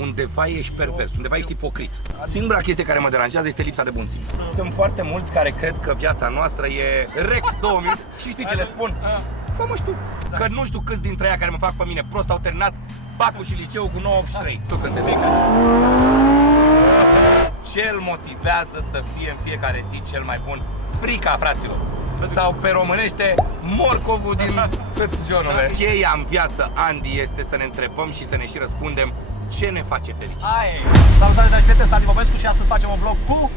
undeva ești pervers, undeva ești ipocrit. Singura chestie care mă deranjează este lipsa de bun simț. Sunt foarte mulți care cred că viața noastră e rec 2000 și știi ce le spun? Fă-mă și tu, că nu știu câți dintre aia care mă fac pe mine prost au terminat bacul și liceul cu 983. Tu când te ce îl motivează să fie în fiecare zi cel mai bun? Frica, fraților. Sau pe românește, morcovul din câți Johnule. Cheia în viață, Andy, este să ne întrebăm și să ne și răspundem ce ne face fericiți. Salutare, dragi prieteni, Sandy Popescu și astăzi facem un vlog cu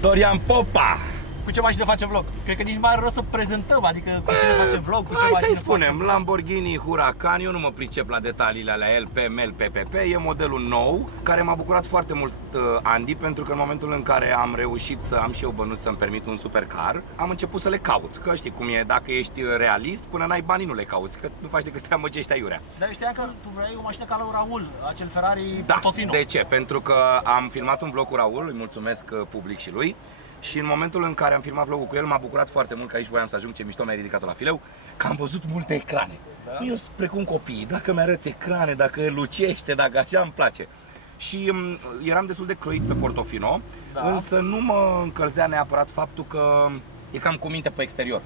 Dorian Popa. Cu ce mașină facem vlog? Cred că nici mai are rost să prezentăm, adică cu cine facem vlog, cu ce Hai mașină să-i spunem, facem. Lamborghini Huracan, eu nu mă pricep la detaliile alea LP, ML, PPP, e modelul nou, care m-a bucurat foarte mult Andy, pentru că în momentul în care am reușit să am și eu bănuți să-mi permit un supercar, am început să le caut, că știi cum e, dacă ești realist, până n-ai banii nu le cauți, că nu faci decât să te amăgești aiurea. Dar eu știam că tu vrei o mașină ca lui Raul, acel Ferrari Da, Portofino. de ce? Pentru că am filmat un vlog cu Raul, îi mulțumesc public și lui. Și în momentul în care am filmat vlogul cu el, m-a bucurat foarte mult, că aici voiam să ajung, ce mișto mi-ai ridicat-o la fileu, că am văzut multe ecrane. Da? Eu sunt precum copiii, dacă mi-arăți ecrane, dacă lucește, dacă așa îmi place. Și eram destul de croit pe Portofino, da. Însă nu mă încălzea neapărat faptul că e cam cu minte pe exterior.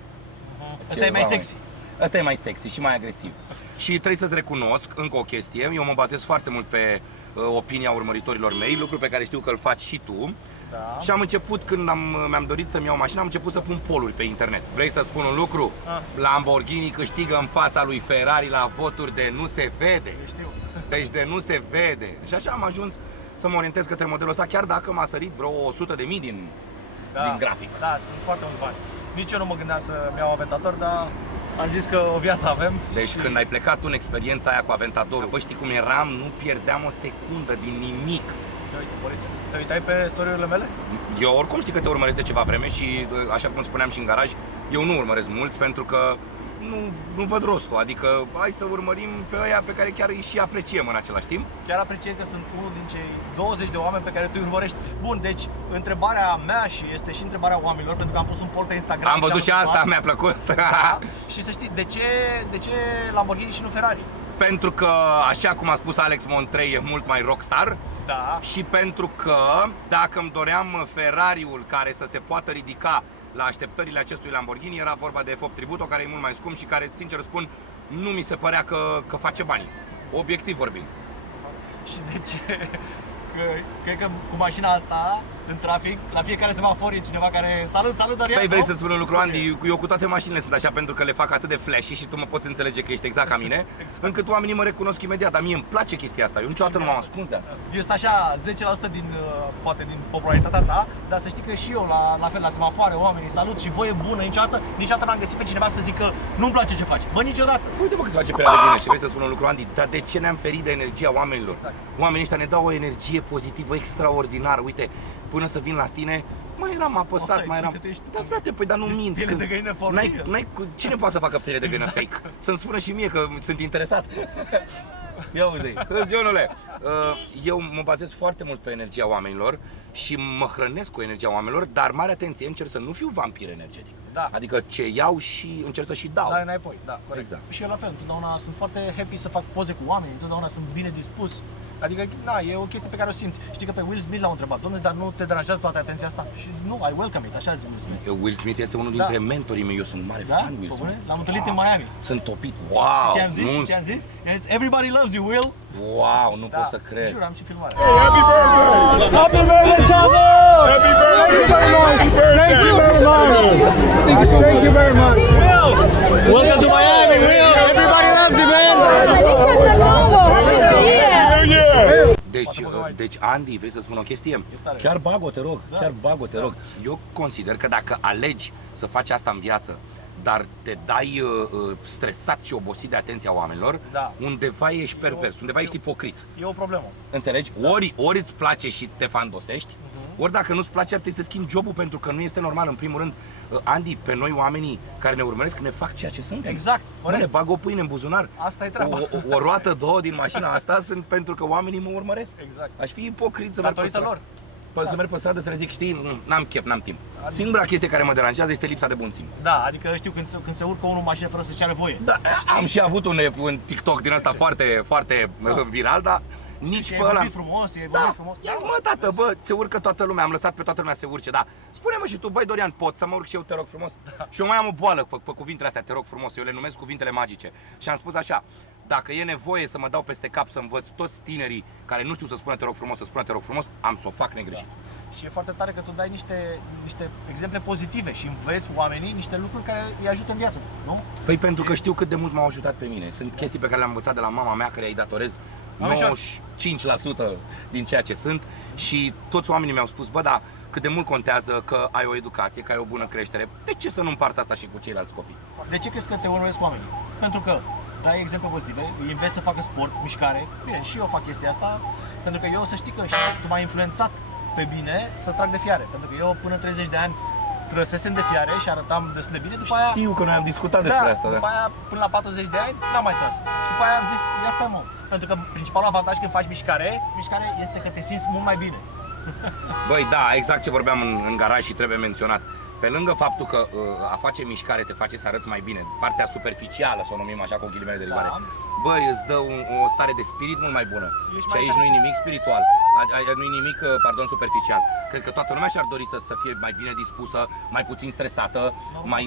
Asta e mai sexy. Asta e mai sexy și mai agresiv. Și trebuie să-ți recunosc încă o chestie, eu mă bazez foarte mult pe opinia urmăritorilor mei, lucru pe care știu că îl faci și tu. Da. Și am început, când mi-am dorit să-mi iau mașina, am început să pun poluri pe internet. Vrei să spun un lucru? Lamborghini câștigă în fața lui Ferrari la voturi de nu se vede. Deci de nu se vede. Și așa am ajuns să mă orientez către modelul ăsta, chiar dacă m-a sărit vreo 100.000 din grafic. Da, sunt foarte mulți bani. Nici eu nu mă gândeam să-mi iau Aventator, dar am zis că o viață avem. Deci când ai plecat tu în experiența aia cu Aventatorul, bă, știi cum eram? Nu pierdeam o secundă din nimic. Te uitai pe story-urile mele? Eu oricum știi că te urmăresc de ceva vreme și, așa cum spuneam și în garaj, eu nu urmăresc mulți pentru că nu văd rostul, adică hai să urmărim pe ăia pe care chiar îi și apreciem în același timp. Chiar apreciem că sunt unul din cei 20 de oameni pe care tu îi urmărești. Bun, deci întrebarea mea și este și întrebarea oamenilor, pentru că am pus un poll pe Instagram. Am văzut și asta, mi-a plăcut. Da? Și să știi, de ce Lamborghini și nu Ferrari? Pentru că, așa cum a spus Alex Montrei, e mult mai rockstar. Da. Și pentru că dacă îmi doream Ferrariul care să se poată ridica la așteptările acestui Lamborghini, era vorba de FOB Tributo, care e mult mai scump și care, sincer spun, nu mi se părea că face bani, obiectiv vorbind. Și de ce? Cred că cu mașina asta, în trafic, la fiecare semafor e cineva care salut, Dorian. Păi vrei să spun un lucru, Andy? Eu cu toate mașinile sunt așa pentru că le fac atât de flashy și tu mă poți înțelege că ești exact ca mine, încât oamenii mă recunosc imediat, dar mie îmi place chestia asta, eu niciodată nu m-am ascuns de asta. Eu sunt așa 10% din, poate din popularitatea ta, dar să știi că și eu la fel la semafoare, oamenii salut și voie bună, niciodată n-am găsit pe cineva să zică nu-mi place ce faci. Bă, niciodată. Uite mă că se face pe de bine și vrei să spun un lucru, Andy, dar de ce ne-am ferit de energia oamenilor? Exact. Oamenii ăștia ne dau o energie pozitivă extraordinară, uite, până să vin la tine, mai eram apăsat, mai eram... Da, frate, păi, dar nu mint. Piele de găină cine poate să facă piele de găină fake? Să-mi spună și mie că sunt interesat. Ia uzi, Johnule, eu mă bazez foarte mult pe energia oamenilor și mă hrănesc cu energia oamenilor, dar mare atenție, încerc să nu fiu vampir energetic. Da. Adică ce iau și încerc să și dau. Da, înapoi, da, corect. Exact. Și eu la fel, întotdeauna sunt foarte happy să fac poze cu oameni, întotdeauna sunt bine dispus. Adică, na, e o chestie pe care o simți. Știi că pe Will Smith l-au întrebat, dom'le, dar nu te deranjează toată atenția asta? Și nu, I welcome it, așa zice Will Smith. Will Smith este unul dintre mentorii mei, eu sunt mare fan Will Smith. L-am întâlnit în Miami. Sunt topit, wow! Ce am zis? Ce am zis? Everybody loves you, Will. Wow, nu pot să cred. Jur, am și filmare. Happy birthday! Happy birthday, Chavo! Happy birthday! Thank you very much! Thank you very much! Will! Welcome to Miami, Will! Everybody loves you, man! Deci, Andy, vrei să spun o chestie? Chiar bag-o, te rog, chiar bag-o, te rog. Eu consider că dacă alegi să faci asta în viață, dar te dai stresat și obosit de atenția oamenilor, undeva ești pervers, undeva ești ipocrit. E o problemă. Înțelegi? Ori îți place și te fandosești, ori dacă nu-ți place ar trebui să schimbi jobul, pentru că nu este normal. În primul rând, Andy, pe noi oamenii care ne urmăresc ne fac ceea ce suntem. Exact. Ne bag o pâine în buzunar. Asta e treaba. O roată, două din mașina asta sunt pentru că oamenii mă urmăresc. Exact. Aș fi ipocrit să merg pe stradă. Să merg pe stradă să le zic, știi, n-am chef, n-am timp. Singura chestie care mă deranjează este lipsa de bun simț. Da, adică știu când se urcă unul în mașină fără să-și ceară voie. Da, am și avut un TikTok din ăsta foarte viral, dar nici E pe ăla. vorbit frumos, e vorbit frumos. Ia-ți mă, tată, bă, se urcă toată lumea, am lăsat pe toată lumea să se urce, da. Spune-mă și tu, băi Dorian, pot să mă urc și eu, te rog frumos? Și eu mai am o boală pe cuvintele astea, te rog frumos, eu le numesc cuvintele magice. Și am spus așa, dacă e nevoie să mă dau peste cap să învăț toți tinerii care nu știu să spună te rog frumos, să spună te rog frumos, am să o fac negreșit. Și e foarte tare că tu dai niște exemple pozitive și înveți oamenii niște lucruri care îi ajută în viață, nu? Păi pentru că știu cât de mult m-au ajutat pe mine. Sunt chestii pe care le-am învățat de la mama mea, care îi datorez 95% din ceea ce sunt. Și toți oamenii mi-au spus, bă, da, cât de mult contează că ai o educație, că ai o bună creștere. De ce să nu împart asta și cu ceilalți copii? De ce crezi că te urmăresc oamenii? Pentru că dai exemple pozitive, îi înveți să facă sport, mișcare. Bine, și eu fac chestia asta, pentru că eu să știi că și tu m-ai influențat pe bine să trag de fiare. Pentru că eu până 30 de ani trăsesem de fiare și arătam destul de bine, după aia... Știu că noi am discutat despre asta, după aia, până la 40 de ani, n-am mai tras. Și după aia am zis, ia stai mă, pentru că principalul avantaj când faci mișcare este că te simți mult mai bine. Băi, da, exact ce vorbeam în garaj și trebuie menționat. Pe lângă faptul că a face mișcare te face să arăți mai bine, partea superficială, să o numim așa cu ghilimele de rigoare, băi, îți dă o stare de spirit mult mai bună. Și aici nu e nimic spiritual, nu e nimic, pardon, superficial. Cred că toată lumea și-ar dori să fie mai bine dispusă, mai puțin stresată,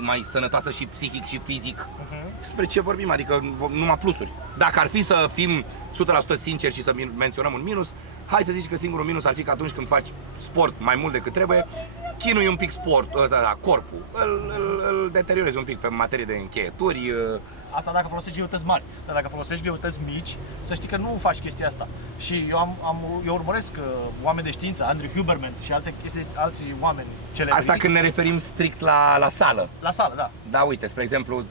mai sănătoasă și psihic și fizic. Despre ce vorbim? Adică numai plusuri. Dacă ar fi să fim 100% sinceri și să menționăm un minus, hai să zici că singurul minus ar fi că atunci când faci sport mai mult decât trebuie, chinui un pic corpul, îl deteriorezi un pic pe materie de încheieturi. Asta dacă folosești greutăți mari, dar dacă folosești greutăți mici, să știi că nu faci chestia asta. Și eu urmăresc oameni de știință, Andrew Huberman și alții oameni celebri. Asta când ne referim strict la sală. La sală, da. Da, uite, spre exemplu,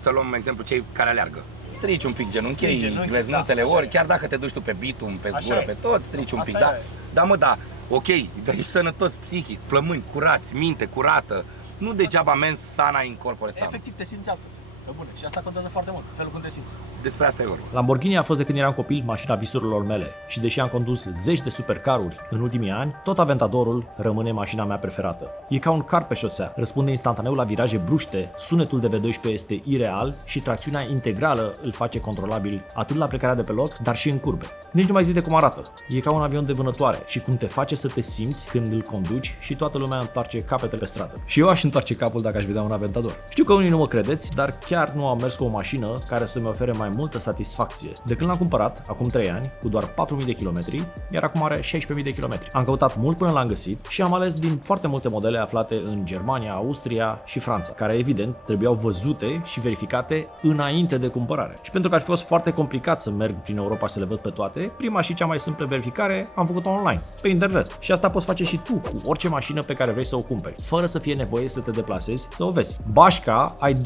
să luăm exemplu cei care aleargă. Strici un pic genunchii, gleznuțele, ori chiar dacă te duci tu pe bitum, pe zgură, pe tot, strici un pic, da? Da, mă, da, ok, dar ești sănătos psihic, plămâni curați, minte curată, nu degeaba mens sana in corpore sano. Efectiv te simți altfel. Bune. Și asta contează foarte mult, felul cum te simți. Despre asta e vorba. Lamborghini a fost de când eram copil mașina visurilor mele și deși am condus zeci de supercaruri în ultimii ani, tot Aventadorul rămâne mașina mea preferată. E ca un car pe șosea, răspunde instantaneu la viraje bruște, sunetul de V12 este ireal și tracțiunea integrală îl face controlabil atât la plecarea de pe loc, dar și în curbe. Nici nu mai zic de cum arată. E ca un avion de vânătoare și cum te face să te simți când îl conduci și toată lumea întoarce capetele pe stradă. Și eu aș întoarce capul dacă aș vedea un Aventador. Știu că unii nu mă credeți, dar chiar nu am mers cu o mașină care să-mi ofere mai multă satisfacție. De când l-am cumpărat, acum 3 ani, cu doar 4.000 de kilometri, iar acum are 16.000 de kilometri. Am căutat mult până l-am găsit și am ales din foarte multe modele aflate în Germania, Austria și Franța, care evident trebuiau văzute și verificate înainte de cumpărare. Și pentru că ar fi fost foarte complicat să merg prin Europa și să le văd pe toate, prima și cea mai simplă verificare am făcut-o online, pe internet. Și asta poți face și tu cu orice mașină pe care vrei să o cumperi, fără să fie nevoie să te deplasezi să o vezi. Bașca, ai 20%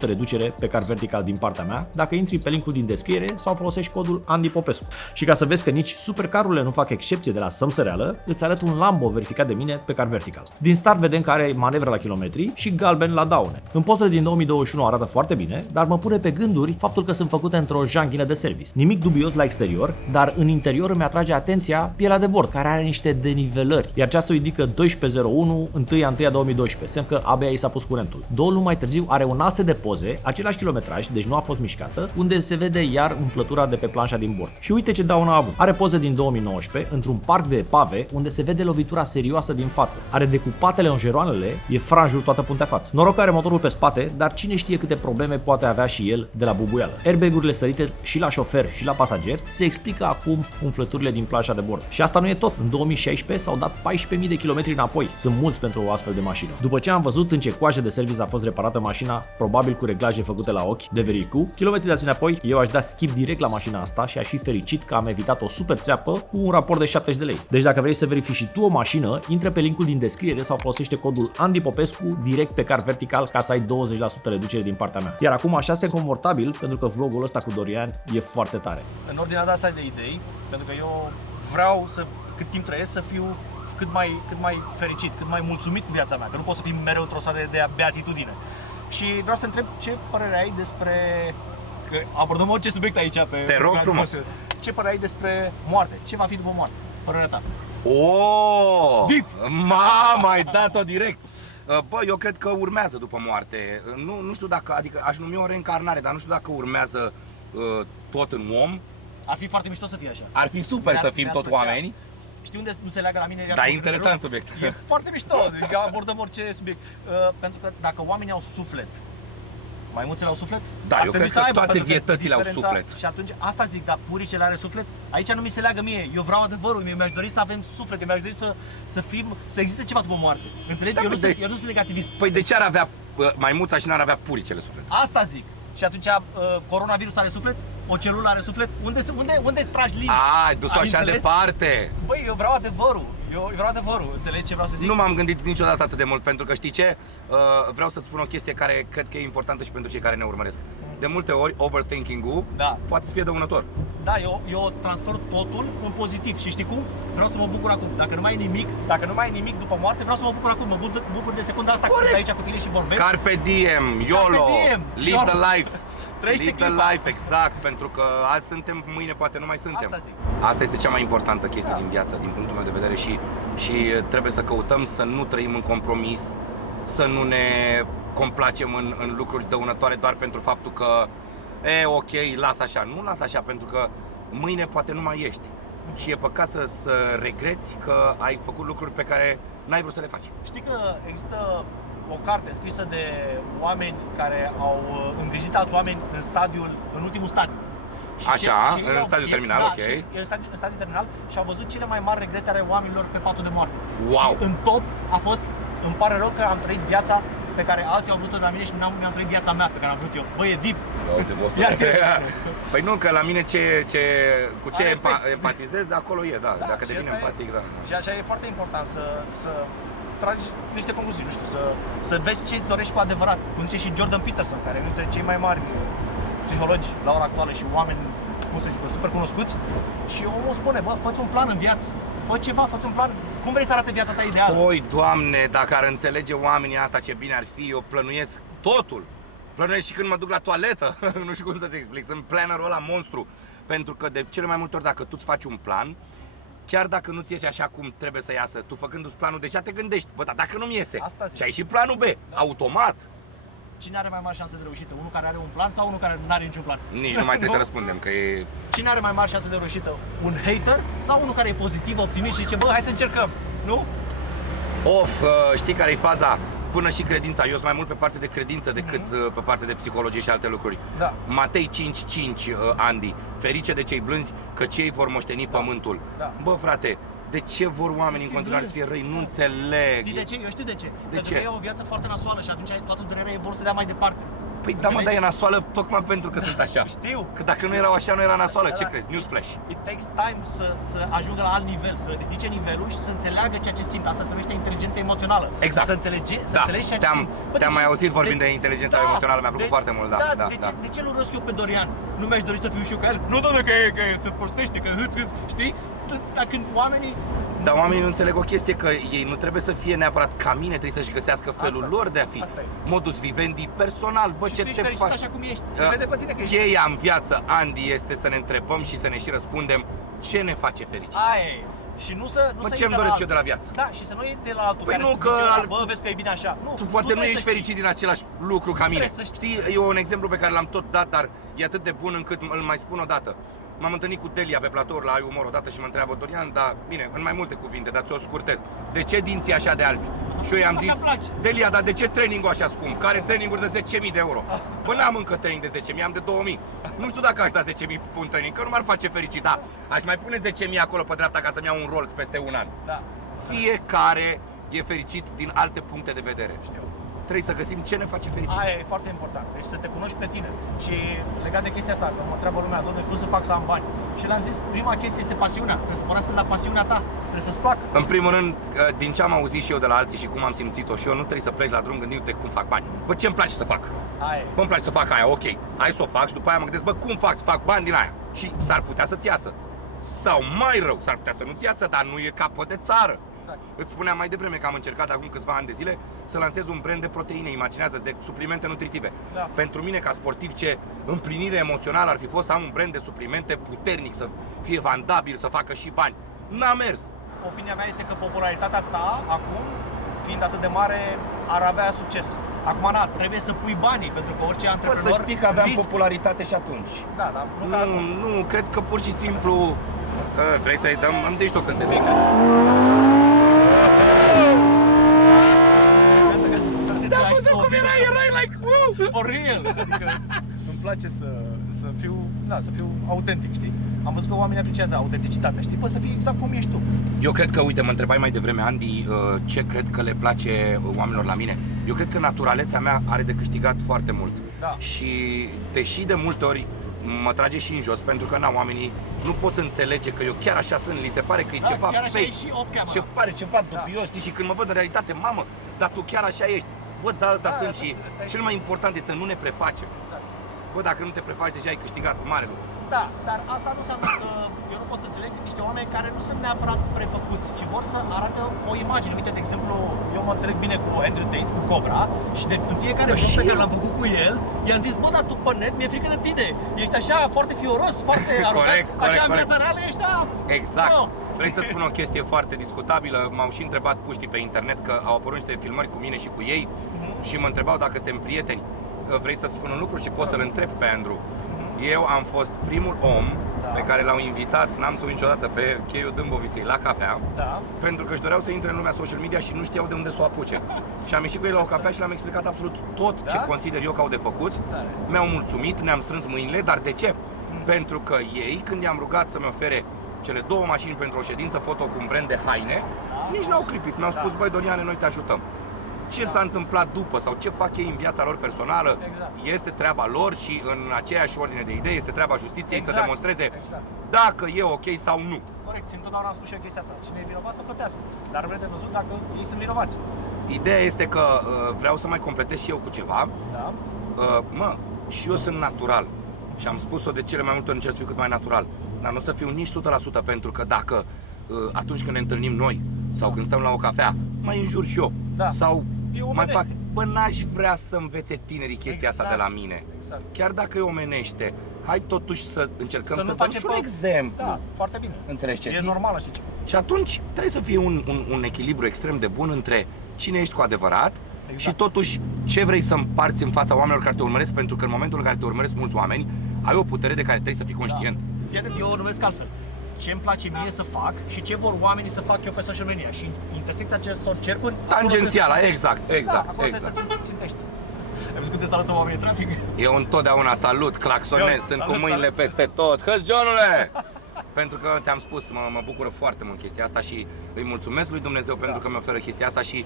reducere pe car vertical din partea mea dacă intri pe linkul din descriere sau folosești codul Andy Popescu. Și ca să vezi că nici supercarurile nu fac excepție de la sămsăreală, îți arăt un Lambo verificat de mine pe car vertical. Din start vedem că are manevră la kilometri și galben la daune. În pozele din 2021 arată foarte bine, dar mă pune pe gânduri faptul că sunt făcute într-o janghină de service. Nimic dubios la exterior, dar în interior îmi atrage atenția pielea de bord, care are niște denivelări, iar ceasul indică 12.01 1/1/2012, semn că abia i s-a pus curentul. 2 luni mai târziu are un alt set de poze, același kilometraj, deci nu a fost mișcată, unde se vede iar umflătura de pe planșa din bord. Și uite ce daună a avut. Are poze din 2019, într-un parc de pave, unde se vede lovitura serioasă din față. Are decupatele lonjeroanele, e franjul toată puntea față. Noroc că are motorul pe spate, dar cine știe câte probleme poate avea și el de la bubuială. Airbag-urile sărite și la șofer și la pasager se explică acum umflăturile din planșa de bord. Și asta nu e tot. În 2016 s-au dat 14.000 de kilometri înapoi. Sunt mulți pentru o astfel de mașină. După ce am văzut în ce coaje de service a fost reparată mașina, probabil cu reglaje făcute la ochi de vericu, kilometri dați înapoi, eu aș da skip direct la mașina asta și aș fi fericit că am evitat o super țeapă cu un raport de 70 de lei. Deci dacă vrei să verifici și tu o mașină, intră pe linkul din descriere sau folosește codul Andy Popescu direct pe car vertical ca să ai 20% reducere din partea mea. Iar acum așa este confortabil pentru că vlogul ăsta cu Dorian e foarte tare. În ordinea asta de idei, pentru că eu vreau să, cât timp trăiesc, să fiu cât mai fericit, cât mai mulțumit cu viața mea, că nu pot să fim mereu într-o stare de beatitudine. Și vreau să te întreb ce părere ai despre, că abordăm orice subiect aici pe... Te rog frumos. Ce părere ai despre moarte? Ce va fi după moarte? Părerea ta. Oh! Deep! Mama, ai dat-o direct! Bă, eu cred că urmează după moarte. Nu știu dacă, adică aș numi o reîncarnare, dar nu știu dacă urmează tot în om Ar fi foarte mișto să fie așa. Ar fi super să fim tot oameni. Știi unde nu se leagă la mine? Da, interesant subiect. E foarte mișto, adică abordăm orice subiect. Pentru că dacă oamenii au suflet, maimuțele au suflet? Da, Ar eu trebui cred că să aibă, toate pentru că vietățile au diferența- suflet. Și atunci, asta zic, dar puricele are suflet? Aici nu mi se leagă mie, eu vreau adevărul, mi-aș dori să avem suflet, mi-aș dori să existe ceva după moarte. Înțelegi? Da, Eu nu sunt negativist. Păi de ce ar avea maimuța și n-ar avea puricele suflet? Asta zic. Și atunci coronavirus are suflet? O celulă are suflet? Unde tragi linia? Dus-o Ai așa înțeles? departe. Băi, eu vreau adevărul. Eu vreau adevărul. Înțelegi ce vreau să zic? Nu m-am gândit niciodată atât de mult, pentru că știi ce? Vreau să-ți spun o chestie care cred că e importantă și pentru cei care ne urmăresc. De multe ori, overthinking-ul Da. poate să fie dăunător. Da, eu transfer totul în pozitiv și știi cum? Vreau să mă bucur acum. Dacă nu mai e nimic după moarte, vreau să mă bucur acum. Mă bucur de secunda asta când sunt aici cu tine și vorbesc. Carpe diem, YOLO, diem, live YOLO. the life. Trăiește Live the clipa. life, exact, pentru că azi suntem, mâine poate nu mai suntem. Asta zic. Asta este cea mai importantă chestie din viață, din punctul meu de vedere și trebuie să căutăm să nu trăim în compromis, să nu ne complacem în lucruri dăunătoare doar pentru faptul că ok, las așa. Nu las așa, pentru că mâine poate nu mai ești. Și e păcat să regreți că ai făcut lucruri pe care n-ai vrut să le faci. Știi că există o carte scrisă de oameni care au îngrijit alți oameni în ultimul stadiu. Așa, ei în au- stadiu terminal, da, ok. și în stadiu terminal și au văzut cele mai mari regrete ale oamenilor pe patul de moarte. Wow. Și în top a fost, îmi pare rău că am trăit viața pe care alții au vrut-o de la mine și mi-am trăit viața mea pe care am vrut eu. Băi, e deep. Păi nu, că la mine cu ce Are efect. empatizez, acolo e, da. Dacă și devin asta e- empatic, da. Și așa e foarte important să tragi niște concluzii, nu știu, să vezi ce îți dorești cu adevărat. Cum zice și Jordan Peterson, care e unul dintre cei mai mari psihologi la ora actuală și oameni, cum să zic, super cunoscuți. Și omul spune, bă, fă-ți un plan în viață. Fă ceva, fă-ți un plan. Cum vrei să arate viața ta ideală? Oi, Doamne, dacă ar înțelege oamenii asta, ce bine ar fi, eu plănuiesc totul. Plănuiesc și când mă duc la toaletă, nu știu cum să-ți explic, sunt plannerul ăla monstru. Pentru că de cele mai multe ori, dacă tu îți faci un plan, chiar dacă nu-ți iese așa cum trebuie să iasă, tu făcându-ți planul, deja te gândești, bă, dar dacă nu-mi iese, Asta zic. și ai și planul B, automat, Cine are mai mari șanse de reușită? Unul care are un plan sau unul care nu are niciun plan? nici nu mai trebuie să răspundem, că e... Cine are mai mari șanse de reușită? Un hater sau unul care e pozitiv, optimist și zice, bă, hai să încercăm, nu? Știi care e faza? Până și credința, eu sunt mai mult pe partea de credință decât pe partea de psihologie și alte lucruri. Da. Matei 5:5, Andy, ferice de cei blânzi, că cei vor moșteni pământul. Da. Bă, frate, de ce vor oamenii în continuare să fie răi? Nu înțeleg. Știi de ce? Eu știu de ce. Pentru ce? că ei au o viață foarte nasoală și atunci toată durerea ei vor să dea mai departe. Păi da, mă, dar e nasoală tocmai pentru că sunt așa. Știu. Că dacă nu erau așa, nu era nasoală. Ce Da. crezi? Newsflash. It takes time să ajungă la alt nivel, să ridice nivelul și să înțeleagă ceea ce simt. Asta se numește inteligență emoțională. Exact. Să înțelegi ceea ce te-am- simt. Bă, te-am de mai ce- auzit vorbind de inteligența emoțională, mi-a plăcut foarte mult, da, da, da. De ce îl urăsc eu pe Dorian? Nu mi-aș dori să fiu și eu ca el? Nu, doamne, că se prostește, că hâț, știi? Dar când oamenii... Dar oamenii nu înțeleg o chestie, că ei nu trebuie să fie neapărat ca mine, trebuie să-și găsească felul Asta- lor de a fi. asta e. Modus vivendi personal, bă, Și ce tu ești te fericit faci? așa cum ești. Se vede pe tine că ești. Cheia în viață, Andy, este să ne întrebăm și să ne și răspundem ce ne face fericiți. Aia e. Și nu să Bă, să ce-mi iei doresc la eu de la viață? Da, și să nu iei de la altul Păi care nu, să că zice, bă, vezi că e bine așa. Nu, Tu poate nu trebuie ești să fericit din același lucru ca mine. Trebuie să știi. Știi, e un exemplu pe care l-am tot dat, dar e atât de bun încât îl mai spun o dată. M-am întâlnit cu Delia pe platour la Ai Umor odată și mă întreabă Dorian, dar bine, în mai multe cuvinte, dar ți-o scurtez. De ce dinții așa de albi? Și eu i-am Așa zis, place. Delia, dar de ce trainingul așa scump? Care traininguri de 10.000 de euro? Bă, n-am încă training de 10.000, am de 2.000. Nu știu dacă aș da 10.000 pe un training, că nu m-ar face fericit, dar aș mai pune 10.000 acolo pe dreapta ca să-mi iau un Rolls peste un an. Da, Fiecare e fericit din alte puncte de vedere. știu. Trebuie să găsim ce ne face fericit. Aia e foarte important. Deci să te cunoști pe tine. Și legat de chestia asta, că mă întreabă lumea, dom'le, cum să fac să am bani? Și le-am zis, prima chestie este pasiunea. Trebuie să pornească la pasiunea ta. Trebuie să-ți placă. În primul rând, din ce am auzit și eu de la alții și cum am simțit-o și eu, nu trebuie să pleci la drum gândindu-te cum fac bani. Bă, ce-mi place să fac? Aia e. Bă, îmi place să fac aia, ok, hai să o fac și după aia mă gândesc, bă, cum fac să fac bani din aia? Și s-ar putea să-ți iasă. Sau mai rău, s-ar putea să nu-ți iasă, dar nu e capăt de țară. Exact. Îți spuneam mai devreme că am încercat acum câțiva ani de zile să lansez un brand de proteine, imaginează, de suplimente nutritive. Da. Pentru mine, ca sportiv, ce împlinire emoțională ar fi fost să am un brand de suplimente puternic, să fie vandabil, să facă și bani. N-a mers. Opinia mea este că popularitatea ta, acum, fiind atât de mare, ar avea succes. Acum, na, trebuie să pui banii, pentru că orice Bă, antreprenor să știi că aveam riscă. popularitate și atunci. Da, dar nu ca acum. Nu, cred că pur și simplu vrei să-i dăm? Îmi zici tu când se dă. Da, bă, cum erai like, For real! Adică îmi place să fiu autentic, știi? Am văzut că oamenii apreciază autenticitatea, știi? Bă, să fii exact cum ești tu. Eu cred că, uite, mă întrebai mai devreme, Andy, ce cred că le place oamenilor la mine. Eu cred că naturalețea mea are de câștigat foarte mult. Da. Și deși de multe ori mă trage și în jos, pentru că oamenii nu pot înțelege că eu chiar așa sunt, li se pare că e Da, ceva chiar așa fake, e și off camera. ce pare ceva dubios, știi? Și când mă văd în realitate, mamă, dar tu chiar așa ești. Bă, da, ăsta sunt asta și e. cel mai important e să nu ne prefacem. Exact. Bă, dacă nu te prefaci, deja ai câștigat mare lucru. Da, dar asta nu înseamnă că eu nu pot să înțeleg niște oameni care nu sunt neapărat prefăcuți, ci vor să arate o imagine. Uite, de exemplu, eu mă înțeleg bine cu Andrew Tate, cu Cobra, și în fiecare vlog pe care l-am făcut cu el, i-am zis, bă, dar tu pe net mi-e frică de tine. Ești așa foarte fioros, foarte arogant, așa în viața reală ești, Exact. No. Vrei să-ți spun o chestie foarte discutabilă? M-au și întrebat puștii pe internet că au apărut niște filmări cu mine și cu ei și mă întrebau dacă suntem prieteni. Vrei să-ți spun un lucru și poți să-l întrebi pe Andrew. Eu am fost primul om pe care l-au invitat, n-am să uit niciodată, pe cheiul Dâmboviței la cafea, Da. pentru că își doreau să intre în lumea social media și nu știau de unde să o apuce. Și am ieșit cu ei la o cafea și le-am explicat absolut tot ce consider eu că au de făcut. Tare. Mi-au mulțumit, ne-am strâns mâinile, dar de ce? Pentru că ei, când i-am rugat să-mi ofere cele 2 mașini pentru o ședință foto cu un brand de haine, nici n-au clipit, mi-au spus, băi Doriane, noi te ajutăm. Ce s-a întâmplat după sau ce fac ei în viața lor personală este treaba lor și în aceeași ordine de idei este treaba justiției să demonstreze dacă e ok sau nu. Corect, întotdeauna am spus și eu chestia asta. Cine e vinovat să plătească, dar vrem de văzut dacă ei sunt vinovați. Ideea este că vreau să mai completez și eu cu ceva. Da? Și eu sunt natural și am spus-o de cele mai multe ori, încerc să fiu cât mai natural. Dar nu o să fiu nici 100% pentru că dacă atunci când ne întâlnim noi sau când stăm la o cafea, mai înjur și eu. Da. Sau mai fac, omenește. bă, n-aș vrea să învețe tinerii chestia asta de la mine. Exact. Chiar dacă e omenește, hai totuși să încercăm să nu dăm facem și un exemplu. Da, foarte bine. Înțelegi ce E zic? normal așa ceva. Și atunci trebuie să fie un echilibru extrem de bun între cine ești cu adevărat și totuși ce vrei să împarți în fața oamenilor care te urmăresc, pentru că în momentul în care te urmăresc mulți oameni, ai o putere de care trebuie să fii conștient. Iată, eu o numesc altfel. Ce îmi place mie să fac și ce vor oamenii să fac eu pe social media. Și intersecția acestor cercuri... Tangențiala, exact. Acolo trebuie să țintești. Ai văzut cum te salută oamenii în trafic? Eu întotdeauna salut, claxonez, sunt cu mâinile peste tot. Hăți, Johnule! Pentru că ți-am spus, mă bucură foarte mult chestia asta și îi mulțumesc lui Dumnezeu pentru că mi oferă chestia asta și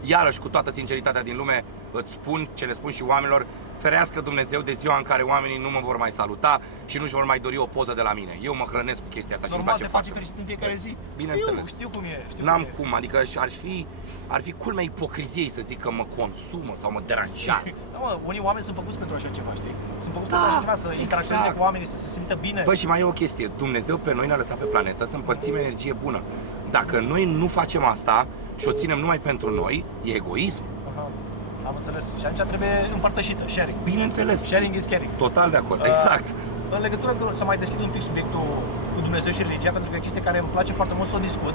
iarăși cu toată sinceritatea din lume îți spun ce le spun și oamenilor, ferească Dumnezeu de ziua în care oamenii nu mă vor mai saluta și nu-și vor mai dori o poză de la mine. Eu mă hrănesc cu chestia asta și îmi Normal, place te face foarte fericit în fiecare zi. Bineînțeles. Știu cum e. N-am cum, adică ar fi culmea ipocriziei să zic că mă consumă sau mă deranjează. Da, mă, unii oameni sunt făcuți pentru așa ceva, știi? Sunt făcuți pentru așa ceva, să interacționeze cu oamenii, să se simtă bine. Bă, și mai e o chestie, Dumnezeu pe noi ne-a lăsat pe planetă să împărțim energie bună. Dacă noi nu facem asta și o ținem numai pentru noi, e egoism. Aha, am înțeles. Și atunci trebuie împărtășită, sharing. Bineînțeles. Sharing is caring. Total de acord, exact. În legătură cu, să mai deschid un pic subiectul cu Dumnezeu și religia, pentru că e o chestie care îmi place foarte mult să o discut.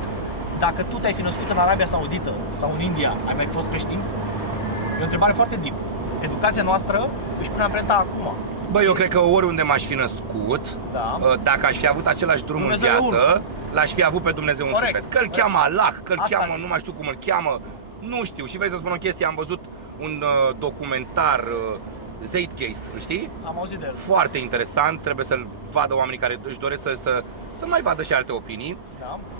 Dacă tu te-ai fi născut în Arabia Saudită sau în India, ai mai fost creștin? E o întrebare foarte deep. Educația noastră își pune amprenta acum. Bă, eu cred că oriunde m-aș fi născut, dacă aș fi avut același drum Dumnezeu în viață, l-aș fi avut pe Dumnezeu în suflet. Că-l cheamă Allah, că-l cheamă, nu mai știu cum îl cheamă, nu știu. Și vrei să spun o chestie, am văzut un documentar Zeitgeist, îl știi? Am auzit de el. Foarte interesant, trebuie să-l vadă oamenii care își doresc să mai vadă și alte opinii,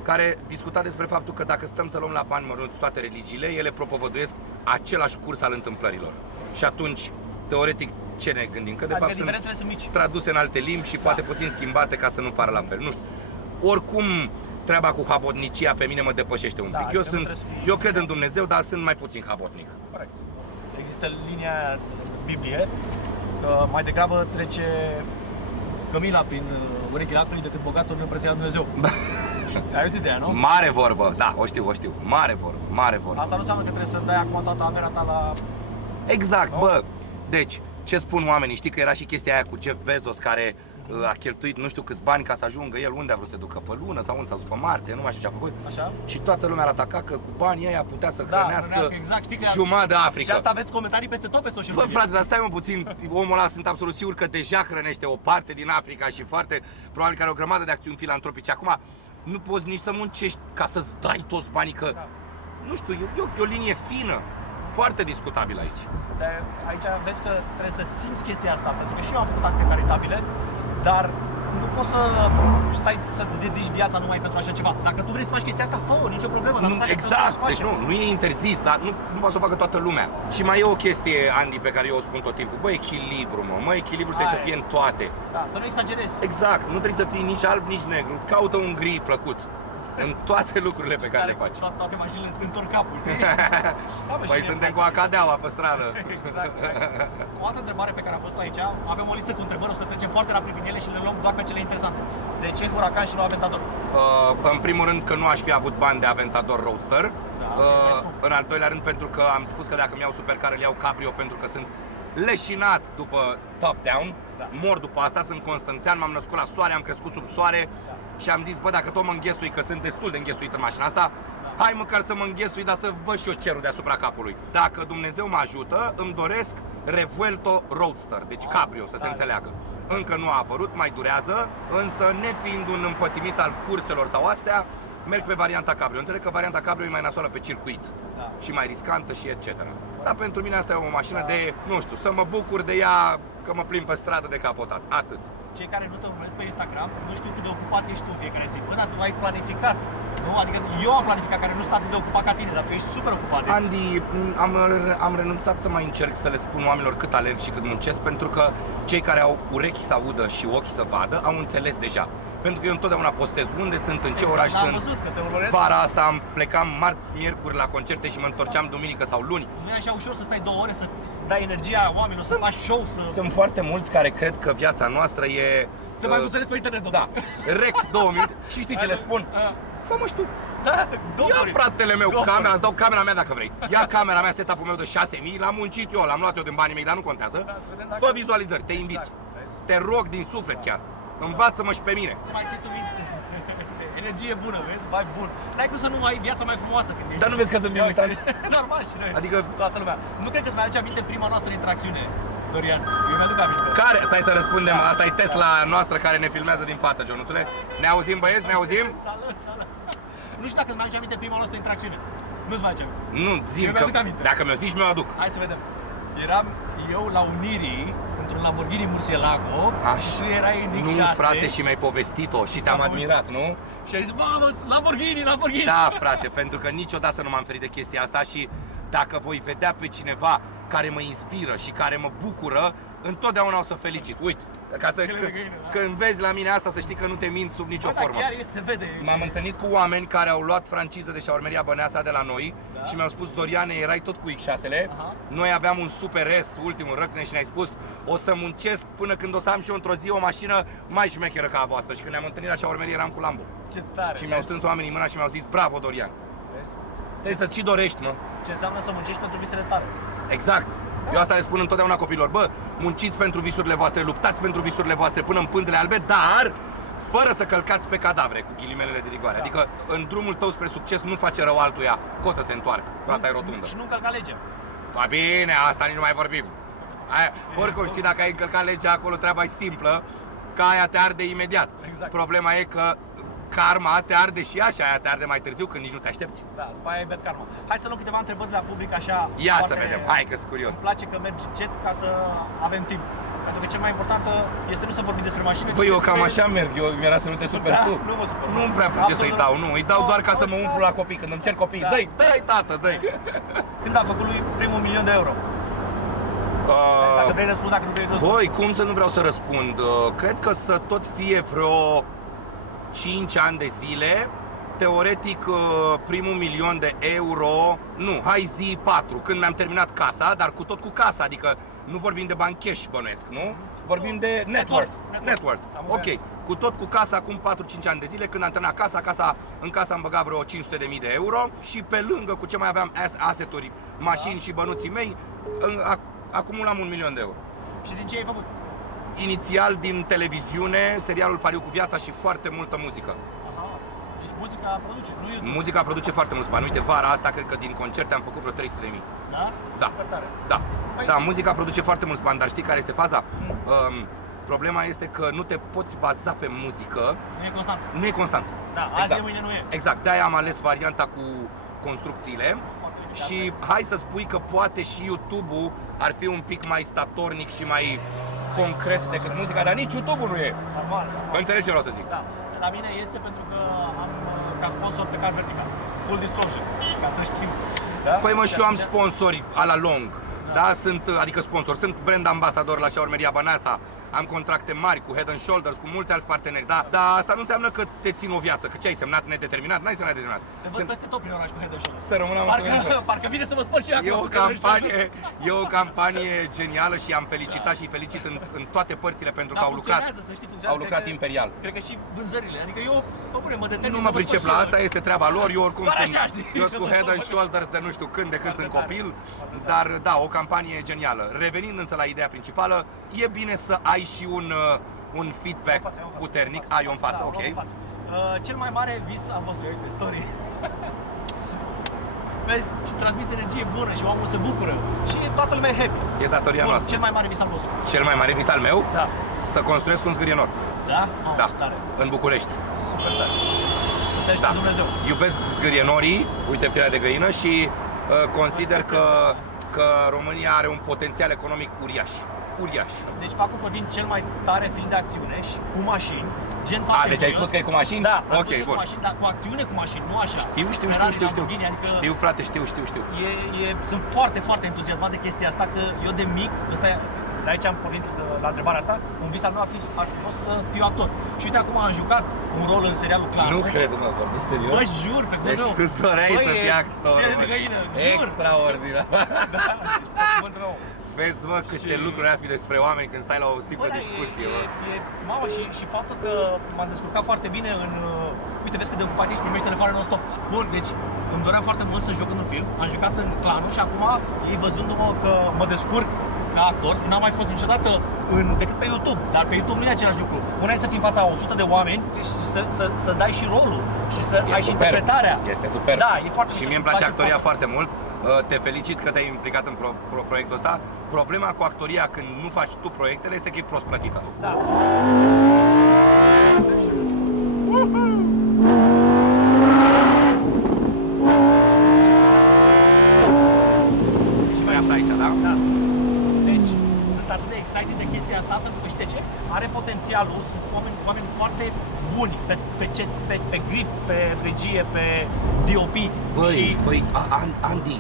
care discuta despre faptul că dacă stăm să luăm la bani mărunți toate religiile, ele propovăduiesc același curs al întâmplărilor. Și atunci, teoretic, ce ne gândim? Că de fapt sunt mici, traduse în alte limbi și poate puțin schimbate ca să nu pară la fel. Nu știu. Oricum, treaba cu habotnicia pe mine mă depășește un pic. Eu cred în Dumnezeu, dar sunt mai puțin habotnic. Corect. Există linia aia în Biblie că mai degrabă trece cămila prin urechile acului decât bogatul în Împărăția lui Dumnezeu. Ai auzit de ea, nu? Mare vorbă, da, o știu. Mare vorbă. Asta nu înseamnă că trebuie să dai acum toată averea ta la... Exact, bă. Deci, ce spun oamenii? Știi că era și chestia aia cu Jeff Bezos care a cheltuit nu știu câți bani ca să ajungă el unde a vrut să ducă, pe lună sau unde s-a dus pe Marte, nu mai știu ce a făcut. Așa? Și toată lumea l-a atacat că cu banii ăia putea să Da, hrănească exact. Știi că jumătate de Și Africa. asta aveți comentarii peste tot pe social Bă, media. frate, dar stai mă puțin, omul ăla sunt absolut sigur că deja hrănește o parte din Africa și foarte probabil că are o grămadă de acțiuni filantropice. Acum, nu poți nici să muncești ca să-ți dai toți banii, că, nu știu, e o linie fină, foarte discutabilă aici. Dar aici vezi că trebuie să simți chestia asta, pentru că și eu am făcut acte caritabile, dar nu poți să stai să-ți dedici viața numai pentru așa ceva. Dacă tu vrei să faci chestia asta, fă-o, nicio problemă. Dar nu stai că Exact, tu deci nu e interzis, dar nu poate să o facă toată lumea. Și mai e o chestie, Andy, pe care eu o spun tot timpul. Bă, echilibru, mă, echilibru trebuie să fie în toate. Da, să nu exagerezi. Exact, nu trebuie să fii nici alb, nici negru. Caută un gri plăcut în toate lucrurile pe care le faci. Toate mașinile se întorc capul, știi? Da, bă, și Păi mie suntem îmi cu place. acadeaua pe stradă. Exact. O altă întrebare pe care am pus-o aici, avem o listă cu întrebări, o să trecem foarte rapid prin ele și le luăm doar pe cele interesante. De ce Huracan și nu Aventador? În primul rând că nu aș fi avut bani de Aventador Roadster. În al doilea rând pentru că am spus că dacă mi iau supercar îl iau Cabrio, pentru că sunt leșinat după Top Down. Mor după asta, sunt constanțean, m-am născut la soare, am crescut sub soare. Și am zis, bă, dacă tot mă înghesui, că sunt destul de înghesuit în mașina asta, hai măcar să mă înghesui, dar să văd și eu cerul deasupra capului. Dacă Dumnezeu mă ajută, îmi doresc Revuelto Roadster, deci Cabrio, să se înțeleagă. Încă nu a apărut, mai durează, însă nefiind un împătimit al curselor sau astea, merg pe varianta Cabrio. Înțeleg că varianta Cabrio e mai nasoală pe circuit și mai riscantă și etc. Dar pentru mine asta e o mașină de, nu știu, să mă bucur de ea, că mă plimb pe stradă de capotat, atât. Cei care nu te urmăresc pe Instagram nu știu cât de ocupat ești tu în fiecare zi. Bă, dar tu ai planificat, nu? Adică eu am planificat, care nu sunt atât de ocupat ca tine, dar tu ești super ocupat. Andy, am renunțat să mai încerc să le spun oamenilor cât alerg și cât muncesc, pentru că cei care au urechi să audă și ochi să vadă au înțeles deja. Pentru că eu întotdeauna postez unde sunt, în ce oraș am sunt. văzut că te urmăresc. Vara asta plecam marți, miercuri la concerte și mă întorceam duminică sau luni. Nu e așa ușor să stai 2 ore, să dai energia oamenilor, să faci show, să... Sunt foarte mulți care cred că viața noastră e... Să mai înțeles pe internet, Da, rec 2 minute și știi ce le spun? Fă-mă și tu. Da, Ia fratele meu camera, îți dau camera mea dacă vrei. Ia camera mea, setup-ul meu de 6.000, l-am muncit eu, l-am luat eu din banii mei, dar nu contează. Fă vizualizări, te invit. Te rog din suflet chiar. Învață-mă și pe mine. Mai ții tu energie bună, vezi? Vibe bun. N-ai cum să nu mai ai viața mai frumoasă când ești. Dar nu vezi că sunt viu instant? Normal și noi. Adică... Toată lumea. Nu cred că îți mai aduce aminte prima noastră interacțiune, Dorian. Eu mi-aduc aminte. Care? Stai să răspundem, asta e Tesla noastră care ne filmează din față, Ionuțule. Ne auzim, băieți? Ne auzim? Salut, salut. Nu știu dacă îți mai aduce aminte prima noastră interacțiune. Nu-ți mai aduce aminte. Nu, zi-mi Eu că mi-aduc aminte. dacă mi-o zici, mi-o aduc. Hai să vedem. Eram eu la Unirii, într-un Lamborghini Murcielago, și tu erai în X6. Nu, frate, și mi-ai povestit-o și te-am admirat, nu? Și ai zis, mamă, Lamborghini, Lamborghini! Da, frate, pentru că niciodată nu m-am ferit de chestia asta și dacă voi vedea pe cineva care mă inspiră și care mă bucură, întotdeauna o să felicit. Uite, ca să, când vezi la mine asta, să știi că nu te mint sub nicio formă. Chiar se vede. M-am întâlnit cu oameni care au luat franciză de șaurmeria Băneasa de la noi și mi-au spus, Doriane, erai tot cu X6-le, noi aveam un Super S, ultimul răcne, și ne-ai spus, o să muncesc până când o să am și eu într-o zi o mașină mai șmecheră ca a voastră. Și când ne-am întâlnit la șaurmerie eram cu Lambo. Ce tare! Și mi-au strâns oamenii mâna și mi-au zis, bravo, Dorian. Vezi? Trebuie să-ți și dorești, mă. Ce înseamnă să muncești pentru visele tale. Exact. Eu asta le spun întotdeauna copiilor. Bă, munciți pentru visurile voastre, luptați pentru visurile voastre până în pânzele albe, dar fără să călcați pe cadavre, cu ghilimelele de rigoare. Adică în drumul tău spre succes nu face rău altuia, că o să se întoarcă. Roata e rotundă. Și nu încălca legea. Ba bine, asta nici nu mai vorbim. Aia, oricum, știi, dacă ai încălcat legea acolo, treaba e simplă, că aia te arde imediat. Exact. Problema e că karma te arde și ea și aia te arde mai târziu, când nici nu te aștepți. Da, după aia e bad karma. Hai să luăm câteva întrebări de la public așa. Ia foarte... să vedem, hai că-s curios. Îmi place că mergi încet ca să avem timp. Pentru că cel mai important este nu să vorbim despre mașină. Băi, ci eu despre... cam așa merg, eu mi-era să nu te superi tu. Nu mă super. Nu-mi prea place să-i dau, nu, îi dau doar ca să mă auzi, umflu la copii, când îmi cer copii, dă-i, tată, dă-i. Când a făcut lui primul 1.000.000 de euro? Dacă vrei răspuns, dacă nu vrei răspuns. Băi, cum să nu vreau să răspund? Cred că să tot fie vreo 5 ani de zile. Teoretic, primul 1.000.000 de euro, nu, hai zi 4, când mi-am terminat casa, dar cu tot cu casa, adică nu vorbim de bani cash, bănuiesc, nu? Vorbim de net worth. Ok, cu tot cu casa, acum 4-5 ani de zile, când am terminat casa, în casa am băgat vreo 500.000 de euro și pe lângă, cu ce mai aveam asset-uri, mașini și bănuții mei, acumulam 1.000.000 de euro. Și din ce ai făcut? inițial din televiziune, serialul Pariu cu viața și foarte multă muzică. Aha. Deci muzica produce, nu YouTube. Muzica produce foarte mulți bani. Uite, vara asta cred că din concerte am făcut vreo 300.000. Da? Da. Super tare. Da. Păi, Da, muzica produce foarte mulți bani, dar știi care este faza? Problema este că nu te poți baza pe muzică, Nu e constant. nu e constant. Da, azi e, mâine nu e. Exact, de-aia am ales varianta cu construcțiile și hai să spui că poate și YouTube-ul ar fi un pic mai statornic și mai concret decât muzica, dar nici YouTube-ul nu e. Normal. Înțelegi ce vreau să zic? Da. La mine este pentru că am ca sponsor pe Car Vertical. Full disclosure, ca să știm. Da? Păi mă, și eu am sponsori a la lung, da? Adică sponsori, sunt brand ambasador la Șaurmeria Băneasa, am contracte mari cu Head & Shoulders, cu mulți alți parteneri, da? Dar asta nu înseamnă că te țin o viață, că ce ai semnat nedeterminat? N-ai semnat nedeterminat. Te văd peste tot prin oraș cu Head & Shoulders. Să rămână mulțumit. Parcă vine să mă spăr și eu E acum o cu Head & campanie, Shoulders. e o campanie genială și am felicitat și felicit în toate părțile pentru că Dar au lucrat. funcționează, să știi, Au lucrat imperial. Cred că și vânzările, adică eu, bă, mă determin Nu să mă vă pricep spăr la și eu. asta, este treaba lor, eu oricum Doar sunt, așa, știi? eu sunt cu Head & Shoulders de nu știu când, de când sunt copil, dar da, o campanie genială. Revenind însă la ideea principală, e bine să ai și un feedback puternic. Ai eu în față, Da, ok? în față. Cel mai mare vis al vostru, uite, story. Vezi? Și transmis energie bună și oamenii se bucură. Și toată lumea e happy. E datoria Bun, noastră. cel mai mare vis al vostru. Cel mai mare vis al meu? Da. Să construiesc un zgârienor. Da? Mamă, Da, ce tare. în București. Super tare. Să-ți ajute Da. Dumnezeu. Iubesc zgârienorii, uite pielea de găină și consider că România are un potențial economic uriaș. Uriaș. Deci fac un Codin cel mai tare film de acțiune și cu mașini. Gen Fast and Deci ai Furious. spus că e cu mașini? Da, am Ok, spus că e bun. cu mașini, dar cu acțiune cu mașini, nu așa. Știu. Ferrari, Lamborghini, adică Știu, frate, știu. sunt foarte, foarte entuziasmat de chestia asta, că eu de mic, de aici am pornit la întrebarea asta, un vis al meu ar fi fost să fiu actor. Și uite, acum am jucat un rol în serialul Clan. Nu cred, mă, vorbi serios? Bă, jur, pe Deci bun tu îți doreai Bă, să e fii actor, piele mă. de găină, jur. Extraordinar. Da, cuvânt rău. Vezi, mă, câte Și- lucruri afli despre oameni când stai la o simplă Bă, da, discuție, mă. mamă, și faptul că m-am descurcat foarte bine în... uite, vezi cât de ocupat ești, primești telefoane non-stop. Bun, deci îmi doream foarte mult să joc în un film, am jucat în Clanul și acum, ei văzându-mă că mă descurc ca actor, n-am mai fost niciodată decât pe YouTube, dar pe YouTube nu e același lucru. Una e să fii în fața 100 de oameni și să-ți dai și rolul și să ai și interpretarea. Este super. Da, e foarte Și mișto mie îmi și place place actoria foarte. foarte mult. Te felicit că te-ai implicat în proiectul ăsta. Problema cu actoria când nu faci tu proiectele este că e prost plătită. Da. Și mai află aici, da? Da. Deci, sunt atât de excited de chestia asta pentru că știi de ce? Are potențialul, sunt oameni foarte buni pe grip, pe regie, pe DOP și Andy,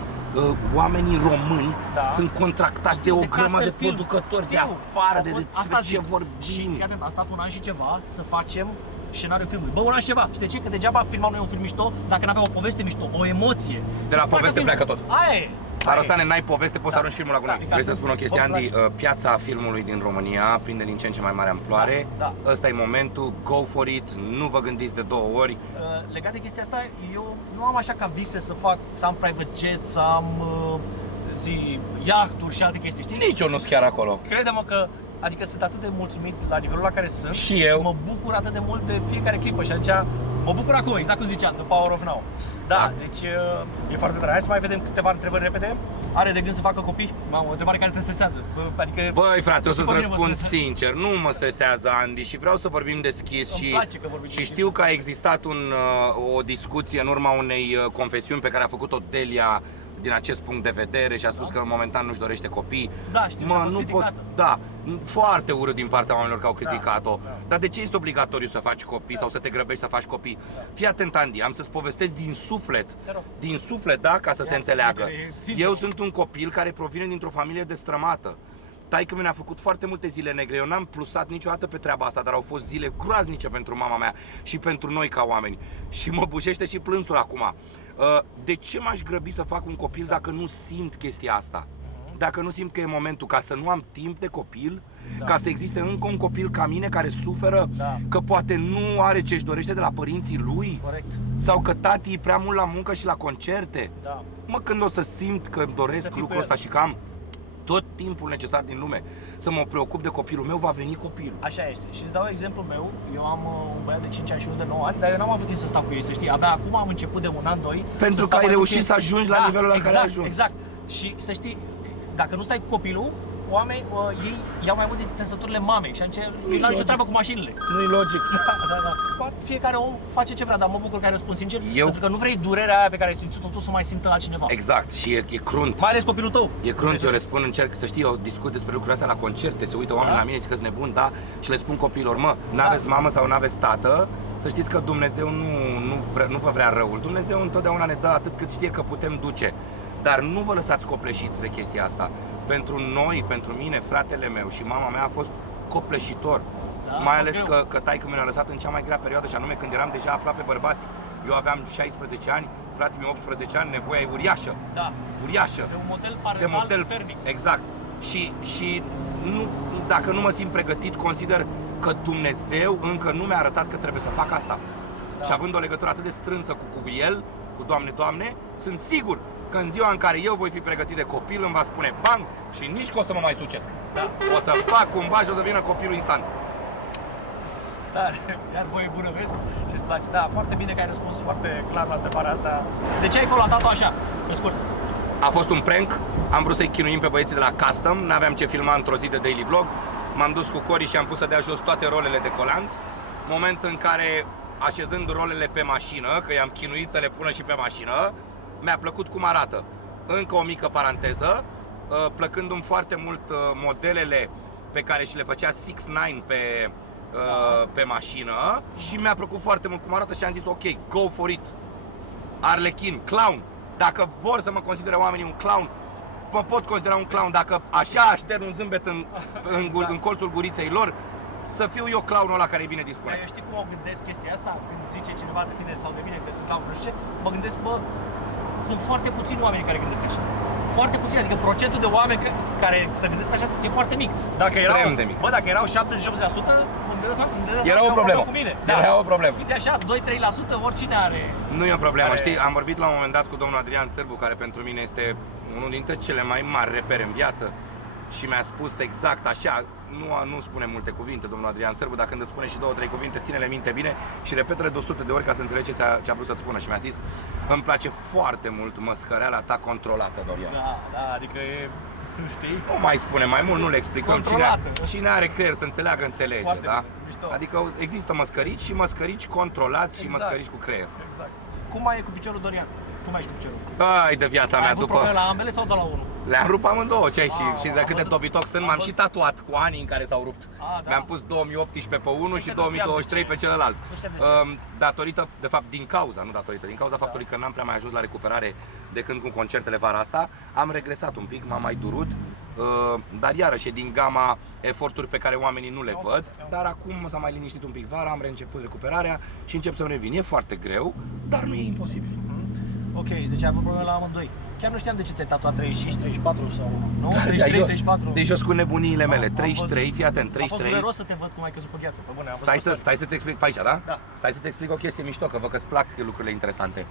oamenii români Da. sunt contractați de o grămadă de caster film. producători de Știu. afară, de Asta ce zic. vorbim. Și fii atent, a stat un an și ceva să facem scenariul filmului. Bă, un an și ceva. Și de ce? Că degeaba filmam noi un film mișto dacă n-avea o poveste mișto, o emoție. De la Să-ți placă poveste filmul. pleacă tot. Aia e. Arăstane, n-ai poveste, poți să arunci filmul la gunoi. Da, Vrei ca să să- spun o chestie, poți Andy? place. Piața filmului din România prinde din ce în ce mai mare amploare. Da. Ăsta e momentul, go for it, nu vă gândiți de 2 ori. Legat de chestia asta, eu nu am așa ca vise să am private jet, să am iahturi și alte chestii, știi? Nici eu nu sunt chiar acolo. Crede-mă că, adică sunt atât de mulțumit la nivelul la care sunt Și eu. mă bucur atât de mult de fiecare clipă și atunci mă bucur acum, exact cum ziceam, the power of now. Da, Exact. deci e foarte tare. Hai să mai vedem câteva întrebări repede. Are de gând să facă copii? Mamă, o întrebare care te stresează. Adică, Băi, frate, o să-ți și pe mine mă răspund stresează. sincer, nu mă stresează, Andy, și vreau să vorbim deschis Îmi și, place că vorbim și deschis. știu că a existat o discuție în urma unei confesiuni pe care a făcut-o Delia din acest punct de vedere și a spus că momentan nu-și dorește copii. Da, știu, și a fost nu criticată. Da, foarte urât din partea oamenilor că au criticat-o. da. Dar de ce este obligatoriu să faci copii sau să te grăbești să faci copii? Fii atent, Andy, am să-ți povestesc din suflet. Te rog. Din suflet, da, ca să se înțeleagă. e sincer. Eu sunt un copil care provine dintr-o familie destrămată. Taică-mi ne-a făcut foarte multe zile negre. Eu n-am plusat niciodată pe treaba asta, dar au fost zile groaznice pentru mama mea și pentru noi ca oameni. Și mă bușește și plânsul acum. De ce m-aș grăbi să fac un copil dacă nu simt chestia asta? Dacă nu simt că e momentul, ca să nu am timp de copil, ca să existe încă un copil ca mine care suferă, Da. că poate nu are ce-și dorește de la părinții lui, Corect. sau că tati e prea mult la muncă și la concerte. Da. Mă, când o să simt că îmi Să doresc fii cu lucrul el. ăsta și că am tot timpul necesar din lume să mă preocup de copilul meu, va veni copilul. Așa este. Și îți dau exemplul meu. Eu am un băiat de 5 ani și unul de 9 ani, dar eu n-am avut timp să stau cu ei, să știi. Abia acum am început de un an, doi. Pentru că ai reușit să ajungi la nivelul la care ai ajuns. Exact. Și să știi, dacă nu stai cu copilul, oameni, ei iau mai mult din trăsăturile mamei și atunci nu au nicio treabă cu mașinile. Nu-i logic. Da. Fiecare om face ce vrea, dar mă bucur că ai răspuns sincer, pentru că nu vrei durerea aia pe care ai simțit-o tu să mai simtă altcineva. Exact, și e crunt. Mai ales copilul tău. E crunt, eu le spun, încerc să știi, eu discut despre lucrurile astea la concerte, se uită oameni la mine, zic că sunt nebun, da, și le spun copiilor, mă, n-aveți mamă sau n-aveți tată, să știți că Dumnezeu nu vă vrea răul. Dumnezeu întotdeauna ne dă atât cât știe că putem duce. Dar nu vă lăsați copleșiți de chestia asta. Pentru noi, pentru mine, fratele meu și mama mea a fost copleșitor. Mai ales că taică mi-a lăsat în cea mai grea perioadă, și anume când eram deja aproape bărbați. Eu aveam 16 ani, fratele meu 18 ani, nevoia e uriașă. Da. Uriașă. De un model parental puternic. Exact. Și nu, dacă nu mă simt pregătit, consider că Dumnezeu încă nu mi-a arătat că trebuie să fac asta. Da. Și având o legătură atât de strânsă cu El, cu Doamne, sunt sigur că în ziua în care eu voi fi pregătit de copil, îmi va spune bang și nici că o să mă mai sucesc. Da. O să fac cumva și o să vină copilul instant. Da, iar voie bună, vezi? Și îți place. Da, foarte bine că ai răspuns foarte clar la întrebarea asta. De ce ai colatat-o așa, pe scurt? A fost un prank, am vrut să-i chinuim pe băieții de la Custom, n-aveam ce filma într-o zi de daily vlog. M-am dus cu Cori și am pus să dea jos toate rolele de colant. Moment în care, așezând rolele pe mașină, că i-am chinuit să le pună și pe mașină, mi-a plăcut cum arată. Încă o mică paranteză, plăcându-mi foarte mult modelele pe care și le făcea 6ix9ine pe mașină și mi-a plăcut foarte mult cum arată și am zis ok, go for it. Arlechin, clown. Dacă vor să mă considere oamenii un clown, mă pot considera un clown. Dacă așa aștern un zâmbet în colțul guriței lor, să fiu eu clownul ăla care e bine dispus. Eu știi cum o gândesc chestia asta? Când zice cineva de tine sau de mine că sunt clown, nu știu ce, mă gândesc, bă, sunt foarte puțini oameni care gândesc așa. Foarte puțini, adică procentul de oameni care să gândesc așa e foarte mic. Extrem de mic. Bă, dacă erau 70-80%, era o problemă. Cu mine. Era o problemă. De așa, 2-3% oricine are. Nu e o problemă, știi, am vorbit la un moment dat cu domnul Adrian Sârbu, care pentru mine este unul dintre cele mai mari repere în viață. Și mi-a spus exact așa, nu spune multe cuvinte domnul Adrian Sârbu, dar când îți spune și 2-3 cuvinte, ține-le minte bine și repetă-le de 100 de ori ca să înțelegi ce a vrut să-ți spună. Și mi-a zis, îmi place foarte mult măscăreala ta controlată, Dorian. Da, adică e, știi? Nu mai spune mai mult, nu le explicăm. Cine are creier să înțeleagă, înțelege, foarte da? Bine, adică există măscărici și măscărici controlați și măscărici cu creier. Exact. Cum ai cu piciorul, Dorian? Cum ai cu piciorul? Ai de viața mea după... Ai avut la ambele sau doar la unul? Le-am rupt amândou, ce ai și de cât de dobitoc sunt, m-am și tatuat cu anii în care s-au rupt. Mi-am pus 2018 pe unul și 2023 pe celălalt. Datorită, de fapt, din cauza faptului că n-am prea mai ajuns la recuperare de când cu concertele vara asta, am regresat un pic, m-am mai durut, dar iarăși e din gama eforturi pe care oamenii nu le văd, dar acum s-a mai liniștit un pic vara, am reînceput recuperarea și încep să-mi revin. E foarte greu, dar nu e imposibil. Ok, deci ai avut probleme la amândoi. Chiar nu știam de ce ți-ai tatuat 35, 34 sau... Nu? 33, 34? Deci eu sunt cu nebuniile mele. 33, fii atent, 33... A fost dureros să te văd cum ai căzut pe gheață. Pe bune, stai să-ți explic pe aici, da? Da. Stai să-ți explic o chestie mișto, că văd că-ți plac lucrurile interesante.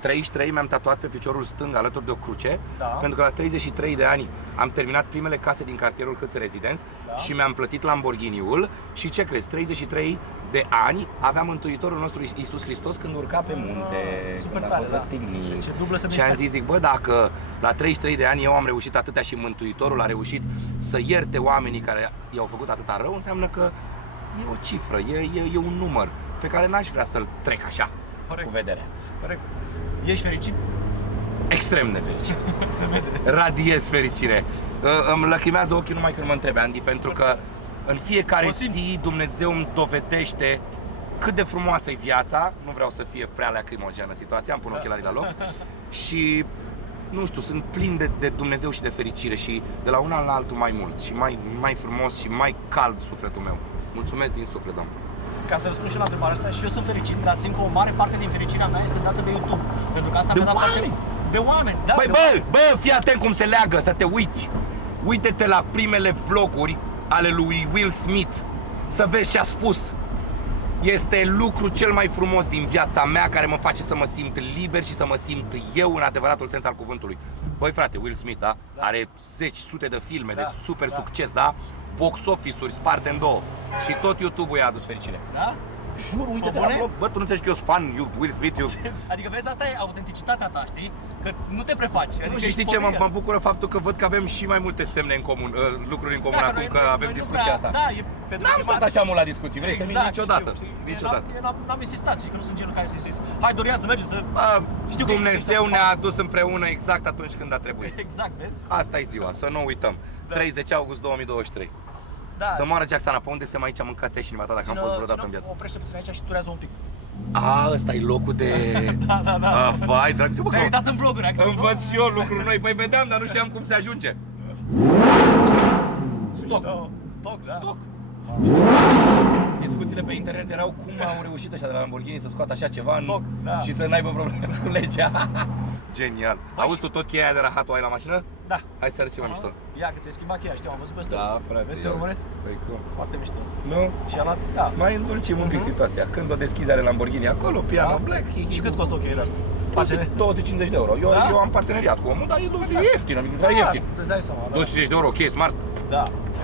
33 mi-am tatuat pe piciorul stâng alături de o cruce, pentru că la 33 de ani am terminat primele case din cartierul Hâț Residence și mi-am plătit Lamborghini-ul și ce crezi, 33 de ani avea Mântuitorul nostru Iisus Hristos când urca pe munte, când a fost răstignit. Și am zis, zic, bă, dacă la 33 de ani eu am reușit atâtea și Mântuitorul a reușit să ierte oamenii care i-au făcut atâta rău, înseamnă că e o cifră, e un număr pe care n-aș vrea să-l trec așa, cu vederea. Corect. Ești fericit? Extrem de fericit. Se vede. Radiez fericire. Îmi lăcrimează ochii numai când mă întrebi, Andy, pentru că în fiecare zi Dumnezeu îmi dovedește cât de frumoasă e viața. Nu vreau să fie prea lacrimogenă situația, îmi pun ochelarii la loc. Și, nu știu, sunt plin de Dumnezeu și de fericire și de la un an la altul mai mult și mai frumos și mai cald sufletul meu. Mulțumesc din suflet, Domnule. Ca să răspund și la întrebarea asta, și eu sunt fericit, dar simt că o mare parte din fericirea mea este dată de YouTube. Pentru că asta mi-a dat foarte... De oameni, da. Băi, bă, fii atent cum se leagă, să te uiți. Uite-te la primele vloguri ale lui Will Smith, să vezi ce a spus. Este lucru cel mai frumos din viața mea, care mă face să mă simt liber și să mă simt eu în adevăratul sens al cuvântului. Băi frate, Will Smith, da? Are zeci, sute de filme de super succes, da? Box office-uri sparte în două. Și tot YouTube-ul i-a adus fericire. Da? Jur, uite-te la vlog. Bă, tu nu înțelegi că eu sunt fan, Will Smith, eu... Adică vezi, asta e autenticitatea ta, știi? Că nu te prefaci. Adică Și știi ce, mă bucură faptul că văd că avem și mai multe semne în comun, lucruri în comun acum, că avem discuția asta. Da, e pentru N-am stat așa mult la discuții, vrei să exact, niciodată. știu. Niciodată. N-am insistat, și că nu sunt genul care să insist. Hai, Dorian, să mergem, să... Știu că Dumnezeu ne-a adus împreună exact atunci când a trebuit. Exact, vezi? Asta e ziua, să nu uităm. 30 august 2023. Da. Să moară Jacksana, pe unde suntem aici, mâncați ai și inima ta dacă am fost vreodată în viață. Oprește puțin aici și turează un pic. Ăsta e locul de... Da. Vai, drag, bă, Că ai uitat în vloguri. învăț și eu lucruri noi, păi vedeam, dar nu știam cum se ajunge. Stoc. Stoc. Discuțiile pe internet erau cum au reușit ăștia de la Lamborghini să scoată așa ceva Stoc, da. și să n-aibă probleme cu legea. Genial. Auzi tu tot cheia de rahatul ai la mașină? Da. Hai să arăt ceva mișto. Ia că ți-ai schimbat cheia, știu, am văzut peste. Da, frate. Vezi, te urmăresc? Păi cum? Foarte mișto. Nu? Și a luat, da. Mai îndulcim un pic situația. Când o deschizi are Lamborghini acolo, piano black. Și cât costă o cheie de asta? 250 de euro. Da? Eu am parteneriat cu omul, dar e ieftin, adică e ieftin. Îți dai seama, da. 250 de euro, ok, smart. Da.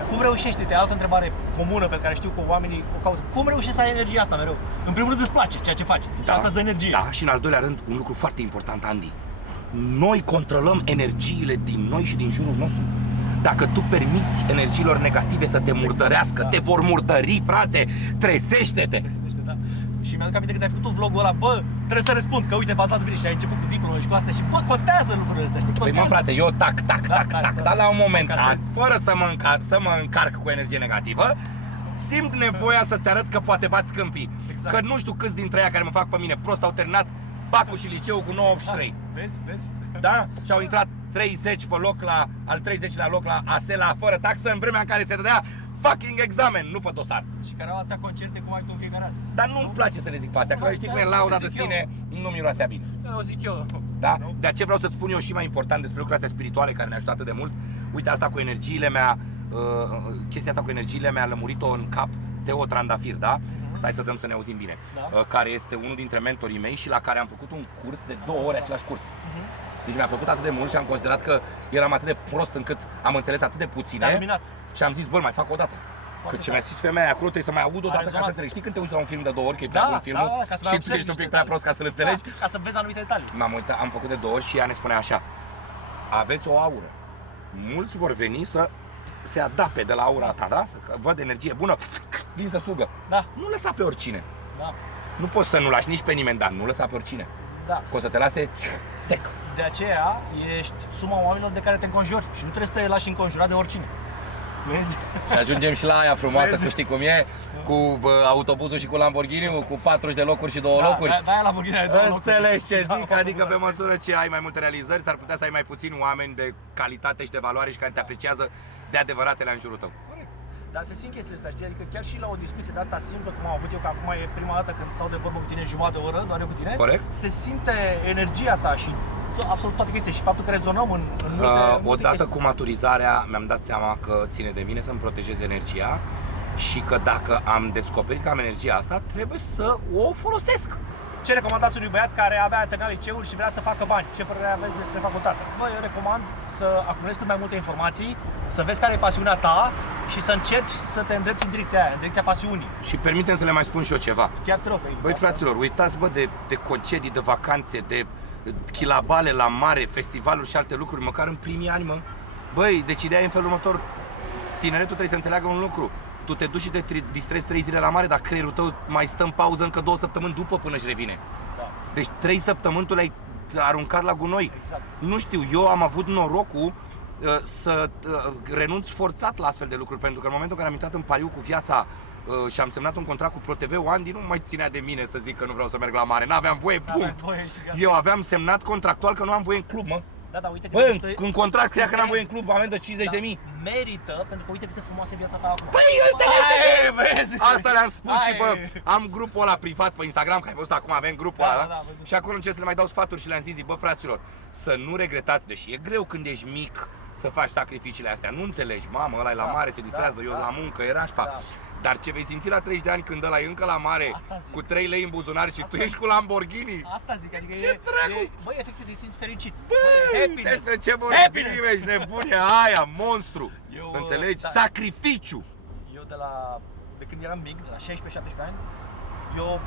Cum reușești? Uite, altă întrebare comună pe care știu că oamenii o caută. Cum reușești să ai energia asta mereu? În primul rând îți place ceea ce faci. Da. Asta îți dă energie. Da, și în al doilea rând, un lucru foarte important, Andy. Noi controlăm energiile din noi și din jurul nostru. Dacă tu permiți energiilor negative să te murdărească, te vor murdări, frate. Trezește-te! Da. Și mi-aduc aminte când ai făcut vlogul ăla, bă, trebuie să răspund, că uite, v-ați dat bine și ai început cu diplome și cu astea și bă, contează lucrurile astea, știi? Păi mă, frate, eu tac, dar la un moment dat, Casez. fără să mă încarc cu energie negativă, simt nevoia să-ți arăt că poate bați câmpii. Exact. Că nu știu câți dintre ei care mă fac pe mine prost au terminat bacul și liceul cu 983. Vezi? Da? Și au intrat 30 pe loc la, al 30-lea loc la ASELA fără taxă în vremea în care se dădea fucking examen, nu pe dosar. Și care au atâtea concerte cum ai tu în fiecare an. Dar nu-mi place să le zic pe astea, că știi cum e, lauda de sine nu miroasea bine. Da, o zic eu. Da? De aceea vreau să-ți spun eu și mai important despre lucrurile astea spirituale care ne ajută atât de mult. Uite, asta cu energiile mea, chestia asta cu energiile mea a lămurit-o în cap Teo Trandafir, da? Stai să dăm să ne auzim bine. Da. Care este unul dintre mentorii mei și la care am făcut un curs de 2 ore același curs. Deci mi-a plăcut atât de mult și am considerat că eram atât de prost încât am înțeles atât de puține. Te-a luminat. Și am zis, bă, mai fac o dată. Că ce mi-a zis femeia acolo, trebuie să mai aud o dată ca rezonat. să înțelegi. Știi când te uiți la un film de 2 ori, că e prea bun filmul ca să și mai tu observi ești un pic niște prea detalii. prost ca să-l înțelegi? Da, ca să vezi anumite detalii. M-am uitat, am făcut de 2 ori și ea ne spunea așa: aveți o aură. Mulți vor veni să se adapte de la aura ta, da? Să văd energie bună, vin să sugă. Da. Nu lăsa pe oricine. Da. Nu poți să nu lași nici pe nimeni, dar nu lăsa pe oricine. Da. Că o să te lase sec. De aceea ești suma oamenilor de care te înconjuri și nu trebuie să te lași înconjurat de oricine. Vezi? Și ajungem și la aia frumoasă, Vezi? că știi cum e, cu autobuzul și cu Lamborghini, cu 40 de locuri și 2 locuri. Da, aia la Lamborghini are 2 locuri. Înțelegi ce Da, zic? Adică pe măsură ce ai mai multe realizări, s-ar putea să ai mai puțini oameni de calitate și de valoare și care te apreciază de adevăratele în jurul tău. Corect. Dar se simt chestiile astea, știi? Adică chiar și la o discuție de asta simplă, cum am avut eu, că acum e prima dată când stau de vorbă cu tine jumătate de oră, doar eu cu tine. Corect. Se simte energia ta și absolut toate chestiile și faptul că rezonăm în multe Odată chestii. cu maturizarea mi-am dat seama că ține de mine să-mi protejez energia și că dacă am descoperit că am energia asta, trebuie să o folosesc. Ce recomandați unui băiat care abia a terminat liceul și vrea să facă bani? Ce părere aveți despre facultate? Bă, eu recomand să acumulezi cât mai multe informații, să vezi care e pasiunea ta și să încerci să te îndrepți în direcția aia, în direcția pasiunii. Și permitem să le mai spun și eu ceva. Chiar te rog. Băi, fraților, uitați, bă, de concedii, de vacanțe, de chilabale la mare, festivaluri și alte lucruri, măcar în primii ani, mă. Băi, deci ideea e în felul următor. Tineretul trebuie să înțeleagă un lucru. Tu te duci și te distrezi 3 zile la mare, dar creierul tău mai stă în pauză încă 2 săptămâni după până își revine. Da. Deci 3 săptămâni tu le-ai aruncat la gunoi. Exact. Nu știu, eu am avut norocul să renunț forțat la astfel de lucruri, pentru că în momentul în care am intrat în pariu cu viața și am semnat un contract cu ProTV, Andy nu mai ținea de mine să zic că nu vreau să merg la mare. N-aveam voie, punct. Eu aveam semnat contractual că nu am voie în club, mă. Da, uite că Bă, în contract scria că n-am voie în club, amendă 50.000. Merită, pentru că uite cât de frumoasă e viața ta acum. Păi, eu înțeleg! Vezi? Asta le-am spus și bă, Hai. am grupul ăla privat pe Instagram, că ai văzut acum avem grupul Da, ăla, da, văzut. și acolo încerc să le mai dau sfaturi și le-am zis, bă, fraților, să nu regretați, deși e greu când ești mic să faci sacrificiile astea. Nu înțelegi, mamă, ăla e la mare, se distrează, eu la muncă, e rașpa. Da. Dar ce vei simți la 30 de ani când ăla e încă la mare, Asta zic. cu 3 lei în buzunar și Asta tu ești cu Lamborghini? Asta zic, adică Ce dracu? băi, efectiv te simți fericit. Băi, despre ce vorbim, ești nebunie, aia, monstru. Eu, Înțelegi? da. Sacrificiu. Eu de când eram mic, de la 16-17 ani, eu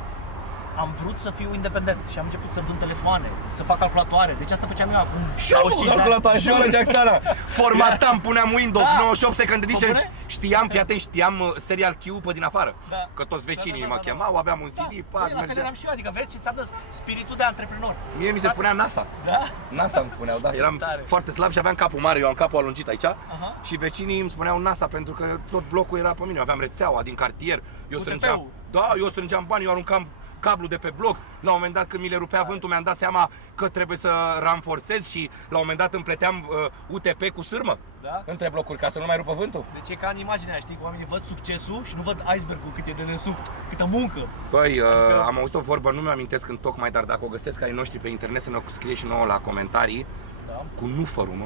am vrut să fiu independent și am început să vând telefoane, să fac calculatoare. Deci asta făceam eu acum. Și am făcut calculatoare, și la Jacksana. Formatam, puneam Windows, Da. 98 Second Edition. Bune? Știam, fii atent, știam Serial Q pe din afară. Da. Că toți vecinii Da. mă chemau, aveam un CD, Da, pac, băi, la fel mergeam. eram și eu, adică vezi ce înseamnă spiritul de antreprenor. Mie mi se spunea NASA. Da? NASA îmi spuneau, da. Eram tare. foarte slab și aveam capul mare, eu am capul alungit aici. Aha. Și vecinii îmi spuneau NASA pentru că tot blocul era pe mine. Eu aveam rețeaua din cartier. Eu strângeam. UTP-ul. Da, eu strângeam bani, eu aruncam cablu de pe bloc. La un moment dat când mi le rupea vântul, mi-am dat seama că trebuie să ranforțez și la un moment dat împleteam UTP cu sârmă Da? între blocuri ca să nu mai rupă vântul. Deci e ca în imaginea, știi, că oamenii văd succesul și nu văd icebergul cât e de desubt, câtă muncă. Băi, am auzit o vorbă, nu mi-am amintesc în tocmai, dar dacă o găsesc ai noștri pe internet să ne o scrie și nouă la comentarii, Da. cu nufărul, mă.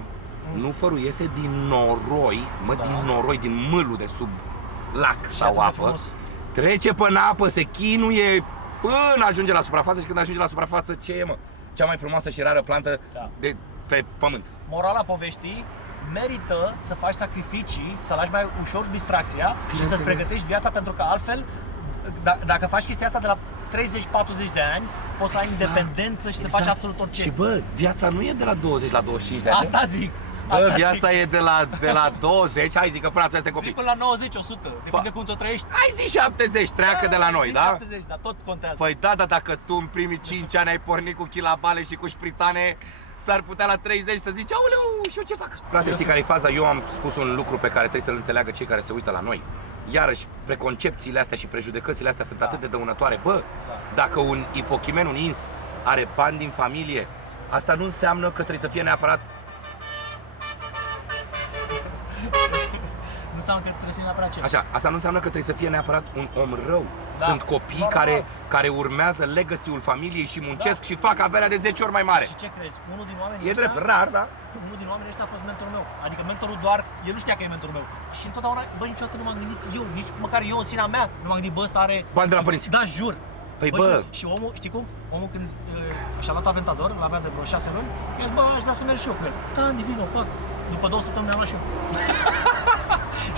Nufărul iese din noroi, din noroi, din mâlul de sub lac sau atât de apă. frumos. Trece până apă, se chinuie până ajunge la suprafață și când ajunge la suprafață, ce e, mă? Cea mai frumoasă și rară plantă Da. de pe pământ. Morala poveștii, merită să faci sacrificii, să lași mai ușor distracția și să-ți Bineînțeles. pregătești viața, pentru că altfel, dacă faci chestia asta de la 30-40 de ani, poți să ai independență și să faci absolut orice. Și bă, viața nu e de la 20 la 25 de ani. Asta zic. Bă, Asta viața zic. e de la 20, hai zic că până atunci suntem Zi copii. până la 90-100, depinde cum tu trăiești. Hai zi 70, treacă de la noi, Zi da? 70, dar tot contează. Păi da, dacă tu în primii 5 ani ai pornit cu chilabale și cu șprițane, s-ar putea la 30 să zici, aoleu, și eu ce fac? Frate, știi care e faza? Eu am spus un lucru pe care trebuie să-l înțeleagă cei care se uită la noi. Iarăși, preconcepțiile astea și prejudecățile astea sunt atât de dăunătoare. Bă, dacă un ipochimen, un ins, are bani din familie, asta nu înseamnă că trebuie să fie neapărat. Nu înseamnă că trebuie să fii neapărat ce. Așa, asta nu înseamnă că trebuie să fie neapărat un om rău. Da. Sunt copii Normal. care urmează legacy-ul familiei și muncesc și fac averea de 10 ori mai mare. Și ce crezi? Unul din oamenii E ăștia, drept, rar, da? unul din oamenii ăștia a fost mentorul meu. Adică mentorul doar, el nu știa că e mentorul meu. Și întotdeauna, bă, niciodată nu m-am gândit eu, nici măcar eu în sinea mea, nu m-am gândit, bă, ăsta are... Bani de la părinți. Da, jur. Păi, bă. jur. Și omul, știi cum? Omul când și-a luat Aventador, îl avea de vreo 6 luni, i-a zis, bă, aș vrea să merg și eu cu el. Da, divino, pac. După 2 săptămâni mi-am luat și eu.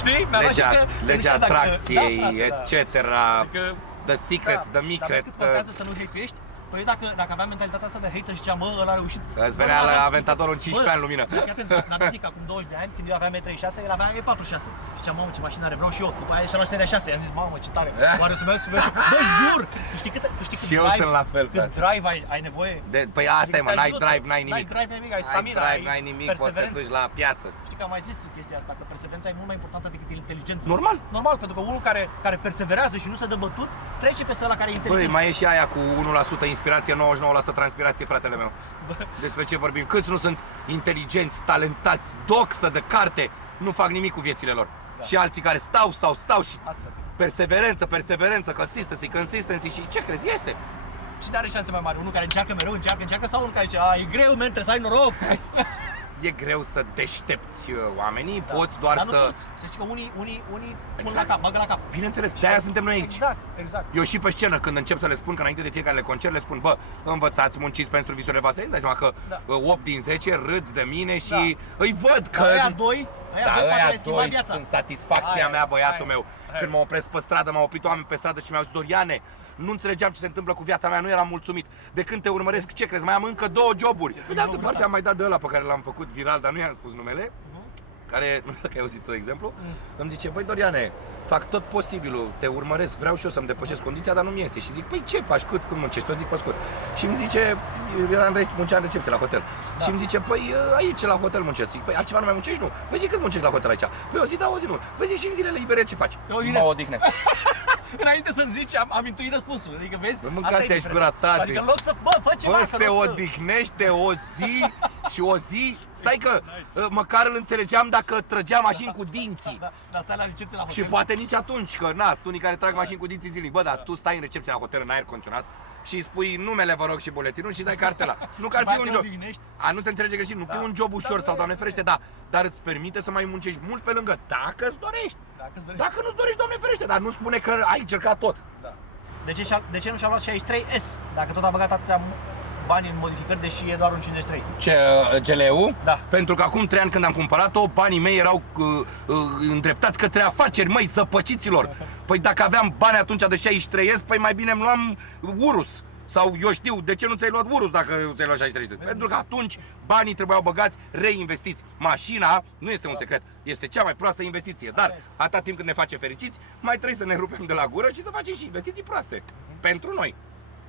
Știi? Mi-am luat și eu că- Legea nu știu dacă- atracției, da, frate, da. etc. Adică, The secret, the Dar micret. vezi cât contează să nu hate-uiești? Păi eu dacă aveam mentalitatea asta de hater și ziceam, bă, ăla a reușit. Îți Bă, venea nu la aveam- Aventadorul în 15 Bă, ani lumină. Fii atent, dar zic, acum 20 de ani, când eu aveam E36, el avea E46. Și ziceam, mamă, ce mașină are, vreau și eu. După aia și-a luat seria 6, i-am zis, mamă, ce tare. Oare o să merg să vezi? Bă, jur! Tu știi cât Și eu sunt la fel, Cât frate. drive ai nevoie? Păi asta e, mă, Te n-ai ajută. drive, n-ai nimic. N-ai drive, n-ai nimic, ai N-ai stamina, drive, ai n-ai nimic, poți să te perseverență. duci la piață. Știi că am mai zis chestia asta, că perseverența e mult mai importantă decât inteligența. Normal. Normal, pentru că unul care perseverează și nu se dă bătut, trece peste ăla care e Băi, inteligent. mai e și aia cu 1% inspirație, 99% transpirație, fratele meu. Despre ce vorbim? Câți nu sunt inteligenți, talentați, doxă de carte, nu fac nimic cu viețile lor. Și alții care stau și Asta zic. perseverență, consistency și ce crezi? Iese. Cine are șanse mai mari? Unul care încearcă mereu, încearcă sau unul care zice, a, e greu, men, trebuie să ai noroc? E greu să deștepți oamenii, poți doar Dar nu să... toți. Să știi că unii pun Exact. la cap, bagă la cap. Bineînțeles, de-aia suntem noi aici. Exact. Eu și pe scenă, când încep să le spun, că înainte de fiecare concert le spun, bă, învățați, munciți pentru visurile voastre, îți dai seama că Da. 8 din 10 râd de mine și îi văd că... Aia doi, Da, poate ăia le schimba doi viața. sunt satisfacția Aia, mea, băiatul aia, meu. aia. Când mă opresc pe stradă, m-au oprit oameni pe stradă și mi-au zis, Doriane, nu înțelegeam ce se întâmplă cu viața mea, nu eram mulțumit. De când te urmăresc, ce crezi, mai am încă 2 joburi. Pe de altă parte am mai dat de ăla pe care l-am făcut viral, dar nu i-am spus numele. Care, nu știu dacă ai auzit tu exemplu, îmi zice, băi Doriane, fac tot posibilul, te urmăresc, vreau și eu să-mi depășesc condiția, dar nu-mi iese. Și zic, păi ce faci, cât muncești? Eu zic pe scurt. Și îmi zice, munceam în recepție la hotel. Și îmi zice, păi aici la hotel muncesc. Zic, păi altceva nu mai muncești? Nu. Păi zic, cât muncești la hotel aici? Păi o zi da, o zi nu. Păi zic, și în zilele libere ce faci? Te odihnesc. Mă odihnesc. Înainte să-mi zici, am intuit răspunsul. Adică vezi, Bă, mâncați aici gura, tate. Adică în loc să, bă, fă ceva, Bă, să se nu să- odihnește o zi și o zi. Stai că măcar îl înțelegeam dacă trăgea mașini cu dinții. Da, dar stai la recepție la hotel. Și poate nici atunci, că na, sunt unii care trag mașini cu dinții zilnic. Bă, dar tu stai în recepție la hotel în aer condiționat și spui numele, vă rog, și buletinul și dai cartela. Nu că ar fi un job. Nu se înțelege greșit, nu că e un job ușor sau, Doamne ferește, da, dar îți permite să mai muncești mult pe lângă, dacă îți dorești. Dacă nu-ți dorești, Doamne ferește, dar nu spune că ai încercat tot. Da. De ce nu și-a luat 63S, dacă tot a băgat atâția bani în modificări, deși e doar un 53? GLE-ul? Da. Pentru că acum 3 ani când am cumpărat-o, banii mei erau îndreptați către afaceri, măi, săpăciților. Păi dacă aveam bani atunci de 63S, păi mai bine îmi luam Urus. Sau eu știu, de ce nu ți-ai luat Urus dacă ți-ai luat 63S? Pentru că atunci banii trebuiau băgați, reinvestiți. Mașina nu este un secret, este cea mai proastă investiție. Dar atâta timp când ne face fericiți, mai trebuie să ne rupem de la gură și să facem și investiții proaste. Pentru noi.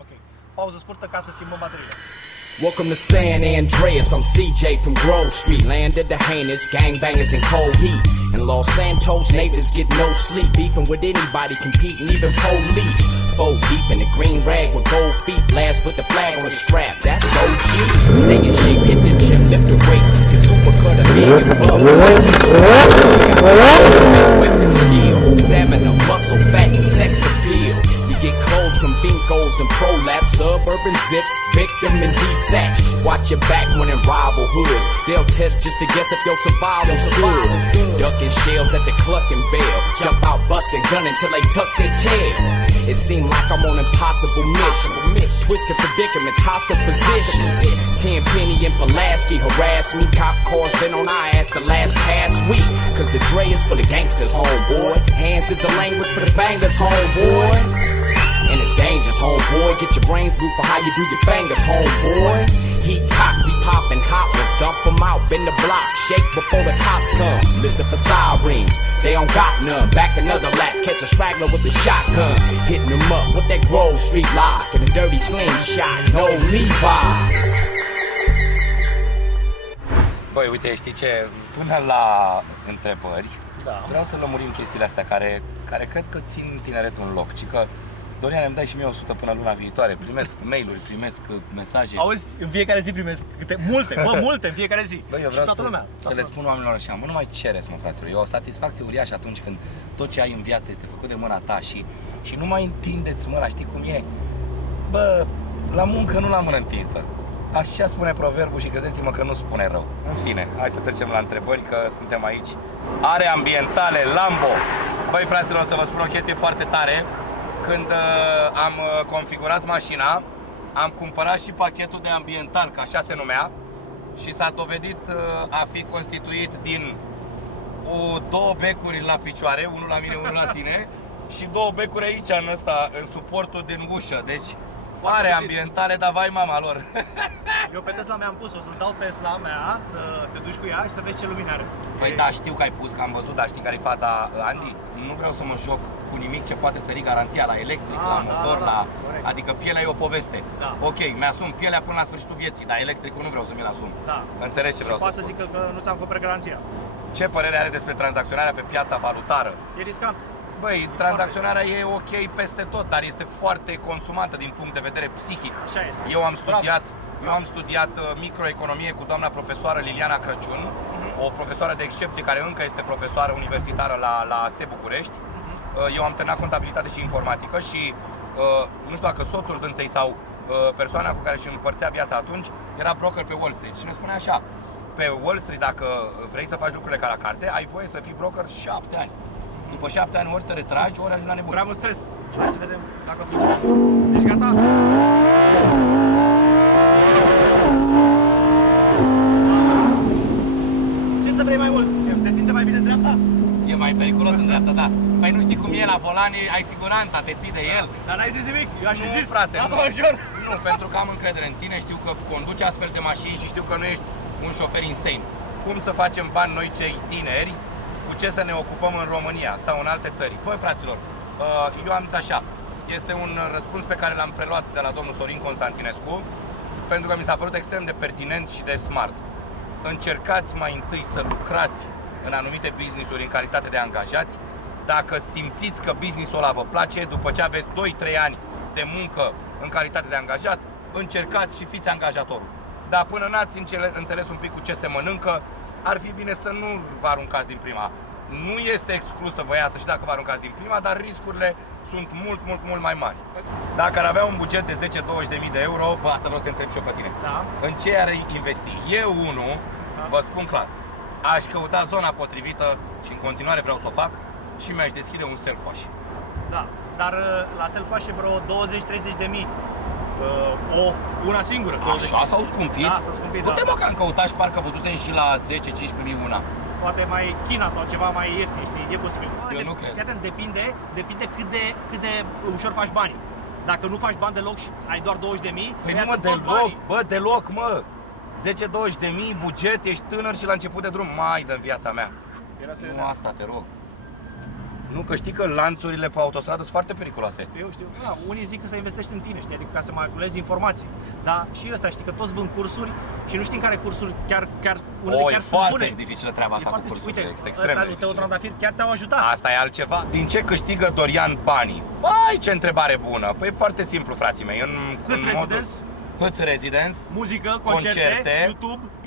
Ok. Pauză scurtă ca să schimbăm bateriile. Welcome to San Andreas, I'm CJ from Grove Street, land of the heinous gangbangers in cold heat. In Los Santos, neighbors get no sleep, beefing with anybody, competing, even police. 4 deep in the green rag with gold feet, blast with the flag on the strap, that's OG. Stay in shape, hit the gym, lift the weights, get super cut a big and buff. Weapon skill, stamina, muscle, fat and sex appeal. Get clothes from Binkos and Prolapse, suburban zip, victim and desatch. Watch your back when in rival hoods. They'll test just to guess if your survival's good. Ducking shells at the Clucking Bell. Jump out busting gun until they tuck their tail. It seemed like I'm on impossible missions. Twisted predicaments, hostile positions. Tenpenny and Pulaski harass me. Cop cars been on our ass the past week. Cause the Dre is for the gangsters, homeboy. Hands is the language for the bangers, homeboy. And it's dangerous, homeboy. Get your brains blue for how you do your fingers, homeboy. Heat cock, we poppin' hot ones. Dump them out, bend the block. Shake before the cops come. Listen for sirens, they don't got none. Back another lap, catch a straggler with the shotgun. Hitting them up with that Grove Street lock. And a dirty slingshot, no Levi. Băi, uite, știi ce? Până la întrebări, vreau să lămurim chestiile astea care cred că țin tineretul în loc. Ci că, Dorian, îmi dai și mie 100 până luna viitoare. Primesc mail-uri, primesc mesaje. Auzi, în fiecare zi primesc multe în fiecare zi. Băi, eu vreau să le spun oamenilor așa, nu mai cereți, mă, fraților. E o satisfacție uriașă atunci când tot ce ai în viață este făcut de mâna ta și nu mai întindeți mâna, știi cum e? Bă, la muncă nu la mână întinsă. Așa spune proverbul și credeți-mă că nu spune rău. În fine, hai să trecem la întrebări, că suntem aici. Are ambientale, Lambo. Băi, fraților, să vă spun o chestie foarte tare. Când am configurat mașina, am cumpărat și pachetul de ambiental, că așa se numea, și s-a dovedit a fi constituit din 2 becuri la picioare, unul la mine, unul la tine, și 2 becuri aici, în suportul din ușă. Deci are ambientale, dar vai mama lor. Eu pe Tesla mea am pus, o să-ți dau Tesla mea, să te duci cu ea și să vezi ce lumină are. Păi da, știu că ai pus, că am văzut, dar știi care e faza, Andy? Nu vreau să mă joc cu nimic ce poate sări garanția la electric, la motor, adică pielea e o poveste. Da. Ok, mi-asum pielea până la sfârșitul vieții, dar electricul nu vreau să mi-l asum. Da. Înțelegi ce vreau să spun? Poate să zică că nu ți-am acoperit garanția. Ce părere are despre tranzacționarea pe piața valutară? E riscant. Băi, tranzacționarea e ok peste tot, dar este foarte consumantă din punct de vedere psihic. Așa este. Eu am studiat microeconomie cu doamna profesoară Liliana Crăciun, o profesoară de excepție care încă este profesoară universitară la SE București. Eu am terminat contabilitate și informatică și nu știu dacă soțul dânsei sau persoana cu care își împărțea viața atunci era broker pe Wall Street și ne spune așa: pe Wall Street, dacă vrei să faci lucrurile ca la carte, ai voie să fii broker 7 ani. După 7 ani ori te retragi, ori ajungi la nebun. Prea mult stres. Și hai să vedem dacă funcționează. Ești gata? Ce să vrei mai mult? Se simte mai bine în dreapta? E mai periculos în dreapta, da. Păi nu știi cum e la volan, ai siguranța, te ții de el. Dar n-ai zis nimic, eu aș fi zis, frate, lasă-mă ușor. Nu, pentru că am încredere în tine, știu că conduci astfel de mașini și știu că nu ești un șofer insane. Cum să facem bani noi cei tineri, cu ce să ne ocupăm în România sau în alte țări? Băi, fraților, eu am zis așa, este un răspuns pe care l-am preluat de la domnul Sorin Constantinescu, pentru că mi s-a părut extrem de pertinent și de smart. Încercați mai întâi să lucrați în anumite business-uri în calitate de angajați. Dacă simțiți că business-ul ăla vă place, după ce aveți 2-3 ani de muncă în calitate de angajat, încercați și fiți angajatorul. Dar până n-ați înțeles un pic cu ce se mănâncă, ar fi bine să nu vă aruncați din prima. Nu este exclus să vă iasă și dacă vă aruncați din prima, dar riscurile sunt mult mai mari. Dacă ar avea un buget de 10-20.000 de euro, bă, asta vreau să te întreb și eu pe tine. Da. În ce ar investi? Eu, unul, vă spun clar, aș căuta zona potrivită și în continuare vreau să o fac și mi-aș deschide un self-wash. Da, dar la self-wash e vreo 20-30 de mii. Una singură. 20. Așa s-au scumpit? Da, s-au scumpit, Uite, da. mă, că am căutat și parcă văzusem și la 10-15 mii una. Poate mai China sau ceva mai ieftin, știi? E posibil. Eu nu cred. Fii atent, depinde cât de ușor faci banii. Dacă nu faci bani deloc și ai doar 20 de mii, Păi nu, mă, deloc, bă, deloc, mă. 10-20 de mii buget, ești tânăr și la început de drum. Mai dă-n viața mea. Nu asta, te rog. Nu, că știi că lanțurile pe autostradă sunt foarte periculoase. Știu. Da, unii zic că să investești în tine, știi? Adică ca să mai acumulezi informații. Dar și ăsta, știi că toți vând cursuri și nu știi în care cursuri chiar unele chiar E sunt foarte bune. dificilă treaba asta cu cursurile, este extrem de ăsta lui dificilă. Teo Trandafir chiar te-au ajutat. Asta e altceva. Din ce câștigă Dorian banii? Băi, ce întrebare bună. Păi e foarte simplu, frații mei. Cât residence? Câți residence? Muzică, concerte,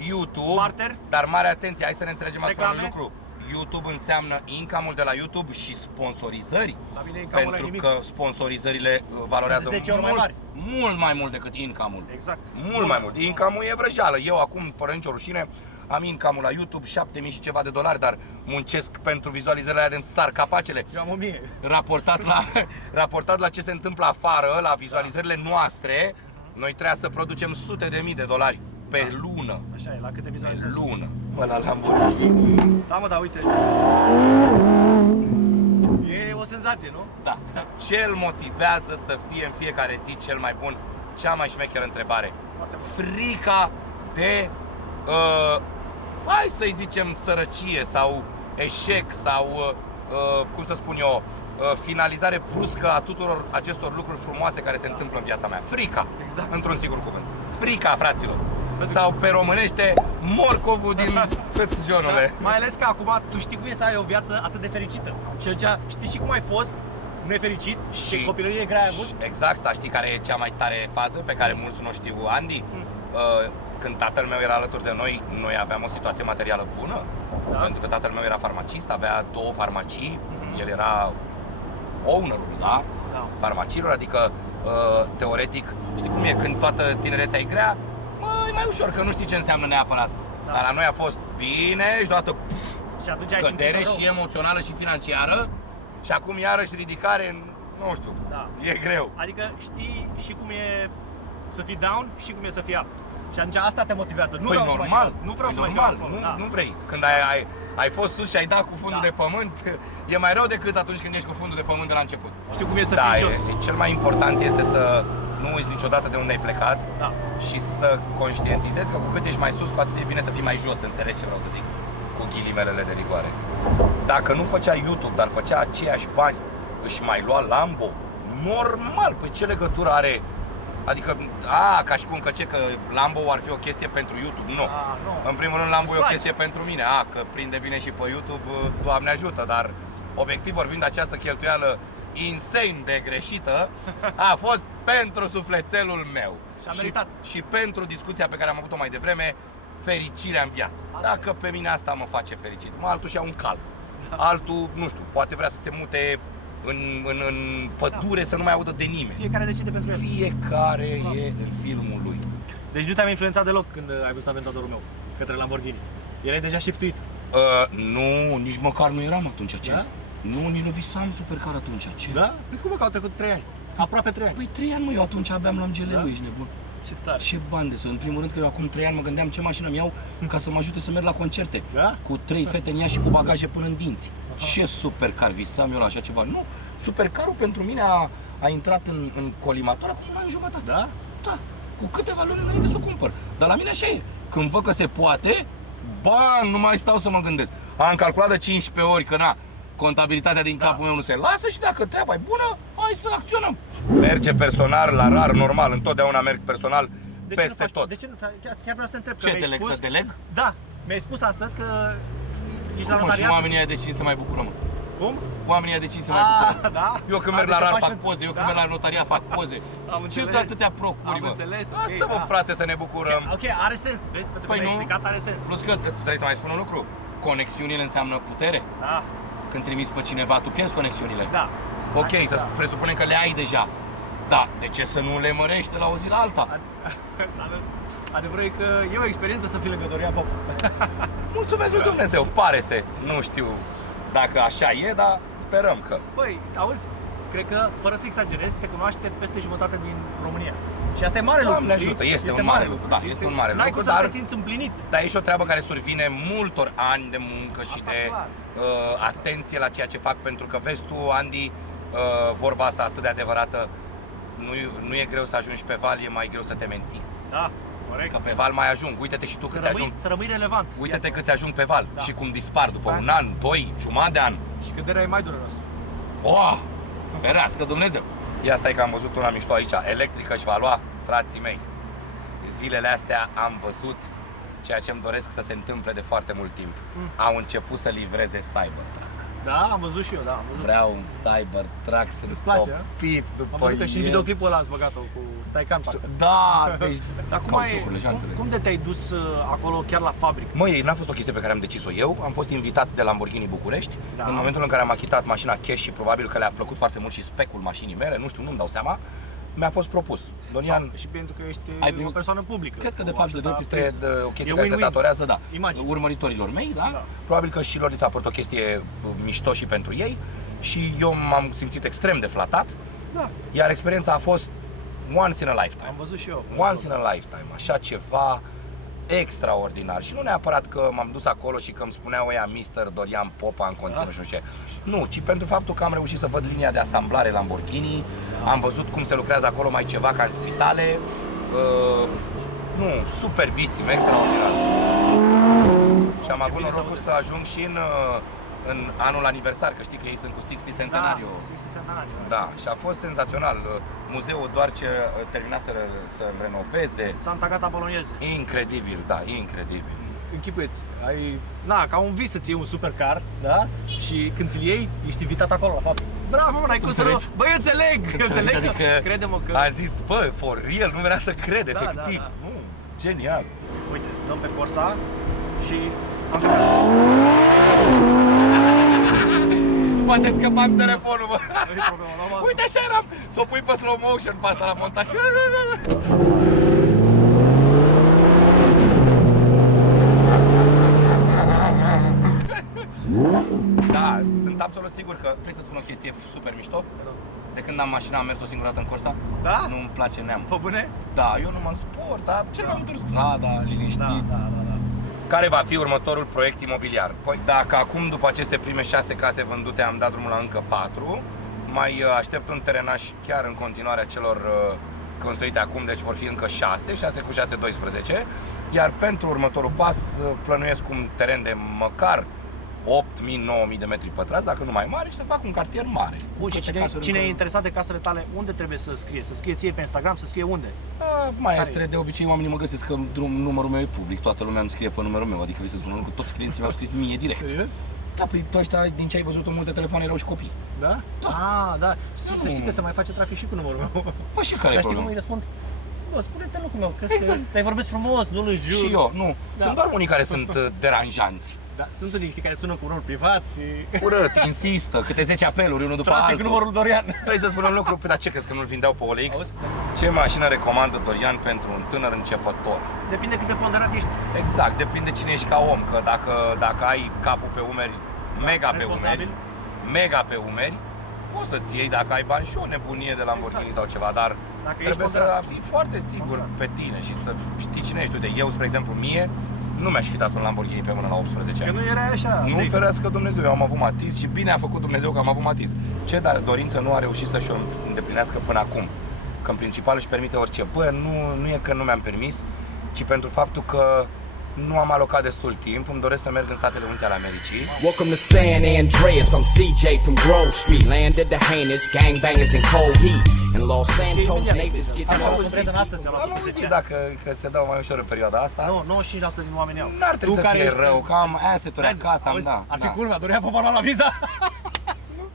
YouTube, barter. Dar mare atenție, hai să ne înțelegem asupra unui Reclame. lucru. YouTube înseamnă income-ul de la YouTube și sponsorizări. La mine income-ul Pentru e nimic. că sponsorizările valorează Sunt de 10 ori mai mari. mult mai mult decât income-ul. Exact. Mult mai mult. Income-ul e vrăjeală. Eu acum, fără nicio rușine, am income-ul la YouTube 7.000 și ceva de dolari, dar muncesc pentru vizualizările alea de sar capacele. Eu am 1000. Raportat la ce se întâmplă afară, la vizualizările noastre, noi trebuia să producem sute de mii de dolari pe lună. Așa e, la câte Pe vizualizări sunt. lună. Bă, la Lamborghini. Da, mă, da, uite. E o senzație, nu? Da. Ce îl motivează să fie în fiecare zi cel mai bun? Cea mai șmecheră întrebare. Frica de, hai să-i zicem, sărăcie sau eșec sau, cum să spun eu, finalizare bruscă a tuturor acestor lucruri frumoase care se întâmplă în viața mea. Frica, Exact. într-un singur cuvânt. Frica, fraților. Sau pe românește, morcovul din tăționule. Mai ales că acum tu știi cum e să ai o viață atât de fericită. Și atunci știi și cum ai fost nefericit și copilărie grea ai avut? Exact, dar știi care e cea mai tare fază pe care mulți nu o știu, Andy? Când tatăl meu era alături de noi, noi aveam o situație materială bună. Da. Pentru că tatăl meu era farmacist, avea 2 farmacii, el era ownerul, da? Da. Farmaciilor, adică teoretic, știi cum e, când toată tinerețea e grea, e mai ușor, că nu știi ce înseamnă neapărat. Da. Dar la noi a fost bine și deodată Și atunci ai cădere simțit și emoțională și financiară și acum iarăși ridicare, nu știu, Da. e greu. Adică știi și cum e să fii down și cum e să fii up. Și atunci asta te motivează. Nu Păi vreau să mai normal, fiu, nu vreau să mai fiu normal, acolo. nu, Da. nu vrei. Când ai fost sus și ai dat cu fundul Da. de pământ, e mai rău decât atunci când ești cu fundul de pământ de la început. Știu cum e să Da, fii jos. cel mai important este să nu uiți niciodată de unde ai plecat Da. și să conștientizezi că cu cât ești mai sus, cu atât e bine să fii mai jos, înțelegi ce vreau să zic, cu ghilimelele de rigoare. Dacă nu făcea YouTube, dar făcea aceiași bani, își mai lua Lambo, normal, păi ce legătură are? Adică, ca și cum că Lambo ar fi o chestie pentru YouTube, nu. Nu. În primul rând, Lambo e o Îți place. chestie pentru mine, că prinde bine și pe YouTube, Doamne ajută, dar obiectiv vorbind, această cheltuială insane de greșită a fost pentru sufletelul meu. Și a meritat. Și pentru discuția pe care am avut-o mai devreme, fericirea în viață. Dacă pe mine asta mă face fericit, altul și-a un cal. Altul, nu știu, poate vrea să se mute în pădure să nu mai audă de nimeni. Fiecare decide pentru el. Fiecare e în filmul lui. Deci nu te-am influențat deloc când ai văzut Aventadorul meu către Lamborghini. Erai deja shiftuit. Nu, nici măcar nu eram atunci. Ce? Da? Nu, nici nu visam supercar atunci. Ce? Da? Păi cum că au trecut 3 ani? Aproape 3 ani. Păi 3 ani, mă, eu atunci abia luam GLU, Da? ești nebun. Ce tare. Ce bani de să. În primul rând că eu acum 3 ani mă gândeam ce mașină mi iau ca să mă ajute să merg la concerte. Da? Cu 3 fete în ea și cu bagaje până în dinți. Ce supercar visam eu la așa ceva? Nu, supercarul pentru mine a intrat în colimator acum un an jumătate. Da? Da, cu câteva luni înainte să o cumpăr. Dar la mine așa e. Când văd că se poate, bani, nu mai stau să mă gândesc. Am calculat de 15 ori că contabilitatea din capul meu nu se lasă și dacă treaba e bună, hai să acționăm. Merge personal la rar, normal, întotdeauna merg personal De ce peste nu faci, tot. De ce nu faci? Chiar vreau să te întreb. că Ce, mi-ai deleg spus- să deleg? Da, mi-ai spus astăzi că ești la Mă, și notariat. oamenii ăia de cine se mai bucură, mă? Cum? Oamenii ăia de cine se mai bucură? Da? Eu când merg Deci la o rar faci fac pentru- poze, eu când Da? merg la notariat fac poze. Am Ce înțeles. de atâtea procuri, Am mă? înțeles, ok, Lasă-mă, da. frate, să ne bucurăm. Ok, are sens, vezi? Pentru că Păi mi-ai nu. explicat, are sens. Plus că îți trebuie să mai spun un lucru. conexiunile înseamnă putere? Da, Când trimiți pe cineva, tu pierzi conexiunile? da. Ok, să presupunem că le ai deja. Da, de ce să nu le mărești de la o zi la alta? Adevărul e că e o experiență să fii lângă Dorian Popa. Mulțumesc lui Dumnezeu, pare-se. Nu știu dacă așa e, dar sperăm că. Băi, auzi, cred că, fără să exagerez, te cunoaște peste jumătate din România. Și asta e mare lucru, Doamne știi? ajută, este un mare lucru, da, este un mare N-ai lucru, cum să dar- te simți împlinit. Dar e și o treabă care survine multor ani de muncă și Asta de clar. atenție la ceea ce fac, pentru că vezi tu, Andy, vorba asta atât de adevărată, nu e greu să ajungi pe val, e mai greu să te menții. Da, corect. Că pe val mai ajung, uite-te și tu câți ajung. Să rămâi relevant. Uite-te câți ajung pe val Da. și cum dispar după Da. un an, 2, jumătate de an. Și căderea e mai dureros. Oh, ferească Dumnezeu! Ia stai că am văzut una mișto aici, electrică își va lua, frații mei. Zilele astea am văzut ceea ce îmi doresc să se întâmple de foarte mult timp. Au început să livreze Cybertruck. Da, am văzut și eu, da, am văzut. Vreau un Cybertruck, sunt Îți place, a? topit după Am văzut că și în el. videoclipul ăla ați băgat-o cu Taycan, parcă. Da, deci Dar cauciucurile, jantele. cum de te-ai dus acolo chiar la fabrică? Măi, n-a fost o chestie pe care am decis-o eu, am fost invitat de Lamborghini București, Da. în momentul în care am achitat mașina cash și probabil că le-a plăcut foarte mult și specul mașinii mele, nu știu, nu-mi dau seama, mi-a fost propus. Dorian, Și pentru că ești Ai o primit- persoană publică. cred că de o fapt de atâta drept este presă. o chestie E care se win-win. datorează, da, Imagine. urmăritorilor mei, da? Da. Probabil că și lor li s-a părut o chestie mișto și pentru ei și eu m-am simțit extrem de flatat, Da, iar experiența a fost once in a lifetime. am văzut și eu. Once in a lifetime, așa ceva extraordinar. Și nu neapărat că m-am dus acolo și că îmi spuneau ăia Mr. Dorian Popa în continuu și nu știu ce. Nu, ci pentru faptul că am reușit să văd linia de asamblare Lamborghini, am văzut cum se lucrează acolo mai ceva ca în spitale. Nu, superbisim, extraordinar. Și am avut bine se norocul aude. să ajung și în anul aniversar, că știi că ei sunt cu 60 centenariu. Da, 60 centenariu. Da, și a fost senzațional. Muzeul doar ce termina să-l renoveze. Santa Gata Bolognese. Incredibil, da, incredibil. Închipuieți, ai, na, ca un vis să-ți iei un supercar, da? Și când ți-l iei, ești invitat acolo la fabrică. Bravo, mă, n-ai cum să nu... înțelegi? Băi, eu înțeleg, eu înțeleg că... Adică Crede-mă că... a zis, bă, for real, nu venea să cred, Da, efectiv. da, da. Genial. Uite, dăm pe Corsa și... am jucat. Poate că bag telefonul, bă. Nu-i problemă, normal. Uite așa eram, să o pui pe slow motion pe asta la montaj. Da, sunt absolut sigur că vrei să spun o chestie super mișto. De când am mașina am mers o singură dată în Corsa. Da? Nu-mi place neam. Fă bune? Da, eu nu mă sport, dar cel mai mult în strada, liniștit. Da. Care va fi următorul proiect imobiliar? Păi dacă acum, după aceste prime 6 case vândute, am dat drumul la încă 4, mai aștept un terenaș chiar în continuarea celor construite acum, deci vor fi încă 6, 6 cu 6, 12, iar pentru următorul pas plănuiesc un teren de măcar 8.000-9.000 de metri pătrați, dacă nu mai mare, și să fac un cartier mare. Bun, și Toate casurile cine e încă- interesat de casele tale, unde trebuie să scrie? Să scrie ție pe Instagram, să scrie unde? Maestre, de obicei oamenii mă găsesc că numărul meu e public, toată lumea îmi scrie pe numărul meu, adică vrei să spun un lucru, toți clienții mi-au scris mie direct. Serios? Da, păi pe ăștia, din ce ai văzut în multe telefoane, erau și copii. Da? Ah, da. Să știi că se mai face trafic și cu numărul meu. Păi și care e Dar știi cum problema? îi răspund? Bă, spune-te lucrul meu, că Exact. te vorbesc frumos, nu îl jur. Și eu, nu. Da. Sunt doar unii care sunt deranjanți. Da, sunt unii care sună cu rol privat și... Urât, insistă, câte 10 apeluri, unul după Trafic altul. cu numărul Dorian. Vrei să spun un lucru? Păi, dar ce crezi, că nu-l vindeau pe OLX? Auzi? Ce mașină recomandă Dorian pentru un tânăr începător? Depinde cât de ponderat ești. Exact, depinde cine ești ca om, că dacă ai capul pe umeri, mega pe umeri, responsabil. mega pe umeri, poți să-ți iei dacă ai bani și o nebunie de Lamborghini Exact. sau ceva, dar Dacă ești trebuie să ponderat. fii foarte sigur pe tine și să știi cine ești. Uite, eu, spre exemplu, mie, nu mi-aș fi dat un Lamborghini pe mână la 18 Că ani. nu era așa. Nu safe. ferească Dumnezeu, eu am avut Matiz și bine a făcut Dumnezeu că am avut Matiz. Ce dorință nu a reușit să-și o îndeplinească până acum? Că în principal își permite orice. Bă, nu e că nu mi-am permis, ci pentru faptul că nu am alocat destul timp, îmi doresc să merg în Statele Unite ale Americii. Welcome to San Andreas, I'm CJ from Grove Street. Land of the heinous, gangbangers in cold heat. In Los Santos, neighbors get Am avut un lost. prieten astăzi, a luat Am după auzit 10 ani. dacă că se dau mai ușor în perioada asta. Nu, 95% din oameni au. N-ar trebui Tu să care fie ești- rău, că am asset-uri acasă, am Auzi, da. Ar fi da. culmea, Dorian Popa la viza.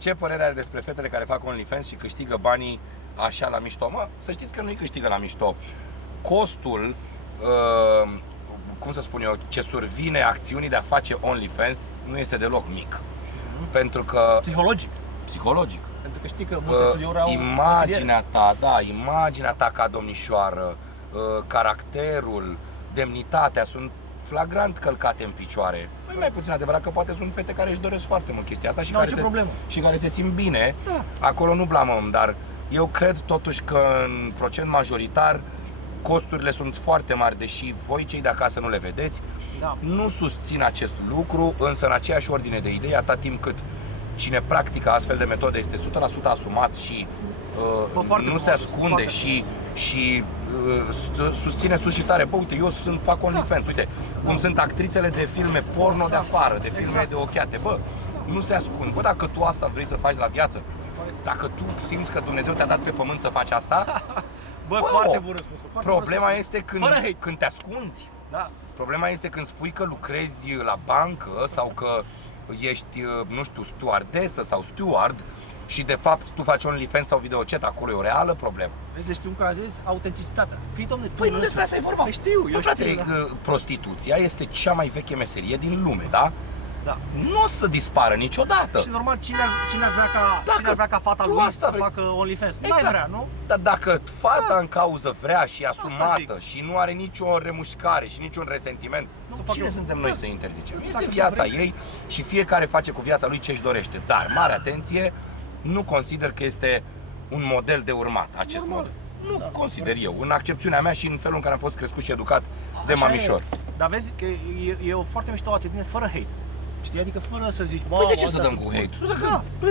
Ce părere are despre fetele care fac OnlyFans și câștigă banii așa la mișto? Mă, să știți că nu-i câștigă la mișto. Costul cum să spun eu, ce survine acțiunii de a face OnlyFans nu este deloc mic. Pentru că... Psihologic. Pentru că știi că multe studiouri au imaginea ta, da, imaginea ta ca domnișoară, caracterul, demnitatea sunt flagrant călcate în picioare. Nu e mai puțin adevărat că poate sunt fete care își doresc foarte mult chestia asta și care se simt bine. Da. Acolo nu blamăm, dar eu cred totuși că în procent majoritar costurile sunt foarte mari, deși voi cei de acasă nu le vedeți. Da. Nu susțin acest lucru, însă în aceeași ordine de idei, atât timp cât cine practică astfel de metode este 100% asumat și nu se ascunde și susține sus și tare. Bă, uite, eu fac OnlyFans, uite, cum sunt actrițele de filme porno de afară, de filme de ochiate. Bă, nu se ascund. Bă, dacă tu asta vrei să faci la viață, dacă tu simți că Dumnezeu te-a dat pe pământ să faci asta, bă, foarte bun răspuns. Problema este când te ascunzi. Da. Problema este când spui că lucrezi la bancă sau că ești, nu știu, stewardesă sau steward și de fapt tu faci OnlyFans sau videochat, acolo e o reală problemă. Vezi, deci tu că zis autenticitatea. Fii, domne, păi nu despre asta e vorba. Eu frate, știu, da. Prostituția este cea mai veche meserie din lume, da? Da. Nu o să dispară niciodată. Și normal, cine ar vrea ca fata lui să facă OnlyFans? Exact. N-ai vrea, nu? Dar dacă fata în cauză vrea și e asumată și nu are nicio remușcare și niciun resentiment, cine suntem noi să interzicem? Este viața ei și fiecare face cu viața lui ce își dorește. Dar, mare atenție, nu consider că este un model de urmat acest model. Nu consider eu, în accepțiunea mea și în felul în care am fost crescut și educat de mămișor. Dar vezi că e o foarte mișto atitudine fără hate. Știi? Adică fără să zici, păi de ce să dăm cu hate?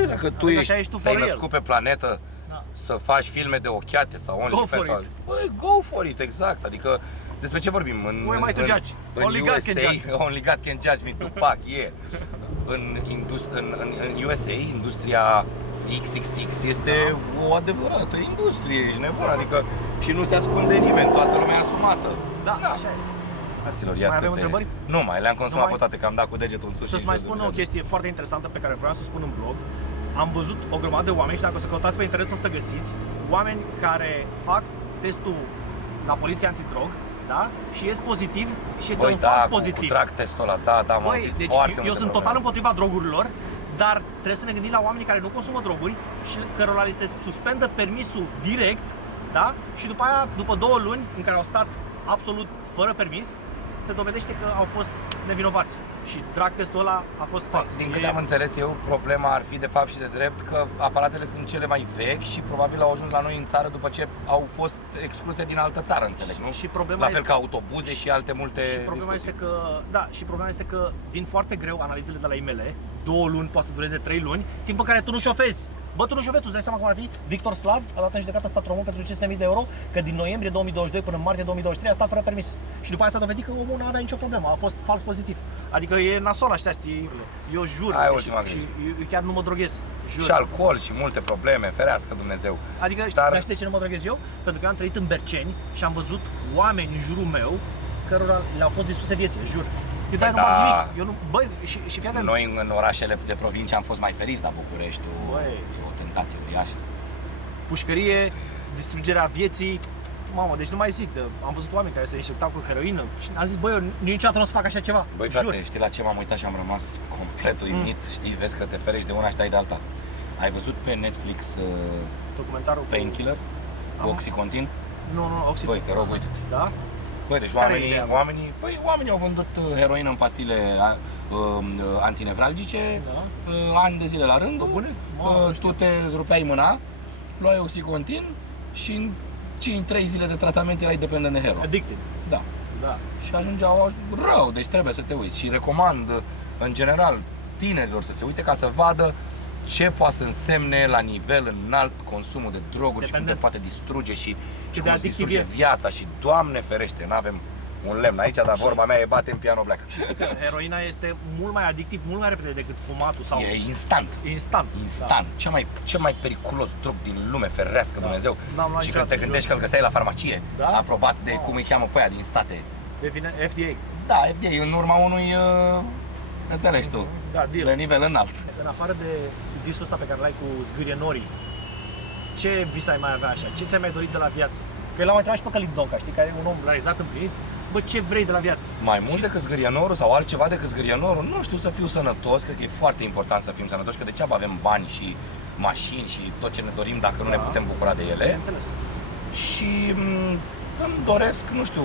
Dacă tu te-ai născut pe planetă să faci filme de ochiate sau OnlyFans sau... Băi, go for it, exact. Adică despre ce vorbim? În Only God can judge me, Tupac, yeah. În USA, industria XXX este o adevărată industrie, ești nebun, adică și nu se ascunde nimeni, toată lumea e asumată. Da, așa e. Mai avem întrebări? Nu mai, le-am consumat pe toate, că am dat cu degetul în sus. Să-ți mai spun o chestie foarte interesantă pe care vreau să o spun în blog. Am văzut o grămadă de oameni și dacă o să căutați pe internet o să găsiți oameni care fac testul la poliția antidrog, da? Și ies pozitiv și este un fals pozitiv. Cu trag testul ăla, da, am auzit deci foarte eu sunt total împotriva drogurilor, dar trebuie să ne gândim la oamenii care nu consumă droguri și cărora li se suspendă permisul direct, da? Și după aia, după 2 luni în care au stat absolut fără permis, se dovedește că au fost nevinovați și drag testul ăla a fost fals. Din câte am înțeles eu, problema ar fi de fapt și de drept că aparatele sunt cele mai vechi și probabil au ajuns la noi în țară după ce au fost excluse din altă țară, înțeleg, nu? Și problema la fel ca autobuze și alte multe și problema este că vin foarte greu analizele de la IML, 2 luni, poate să dureze 3 luni, timp în care tu nu șofezi. Bă, tu nu șofezi, tu îți dai seama cum ar fi? Victor Slav a dat în judecată stat român pentru 500.000 de euro, că din noiembrie 2022 până în martie 2023 a stat fără permis. Și după aia s-a dovedit că omul nu avea nicio problemă, a fost fals pozitiv. Adică e nasol așa, știi? Eu jur, și eu chiar nu mă droghez. Jur. Și alcool și multe probleme, ferească Dumnezeu. Adică știi de ce nu mă droghez eu? Pentru că am trăit în Berceni și am văzut oameni în jurul meu cărora le-au fost distruse viețile, jur. Eu nu m-am nimic. Eu nu, băi, și fii atent. Noi în orașele de provincie am fost mai feriți, dar Bucureștiul e o tentație uriașă. Pușcărie, distrugerea vieții. Mamă, deci nu mai zic, am văzut oameni care se injectau cu heroină și am zis, băi, eu niciodată nu o să fac așa ceva. Băi, frate, știi la ce m-am uitat și am rămas complet uimit, știi, vezi că te ferești de una și dai de alta. Ai văzut pe Netflix documentarul Painkiller cu Oxycontin? Nu, Oxycontin. Băi, te rog, uite-te. Da? Băi, deci oamenii au vândut heroină în pastile antinevralgice, ani de zile la rând. Tu te rupeai mâna, luai Oxycontin și în 3 zile de tratament erai dependent de heroin. Addicted. Da. Și ajungeau rău, deci trebuie să te uiți. Și recomand, în general, tinerilor să se uite ca să vadă ce poate să însemne la nivel înalt consumul de droguri și cum te poate distruge și cum îți distruge viața și, Doamne ferește, n-avem un lemn aici, dar vorba mea e bate în piano black. Heroina este mult mai adictiv, mult mai repede decât fumatul sau... E instant. Da. Cel mai periculos drog din lume, ferească Dumnezeu. Și când te gândești că îl găseai la farmacie, aprobat de cum îi cheamă pe aia din state. Devine FDA. Da, FDA, în urma unui, înțelegi tu, de nivel înalt. În afară de visul ăsta pe care l-ai cu zgârie norii, ce vis ai mai avea așa? Ce ți-ai mai dorit de la viață? Că l-am mai întrebat și pe Călin Donca, știi, care e un om realizat, împlinit, bă, ce vrei de la viață. Mai mult decât zgârienorul sau altceva decât zgârienorul, nu știu, să fiu sănătos, cred că e foarte important să fim sănătoși, că degeaba avem bani și mașini și tot ce ne dorim dacă nu ne putem bucura de ele. Înțeles. Și îmi doresc, nu știu,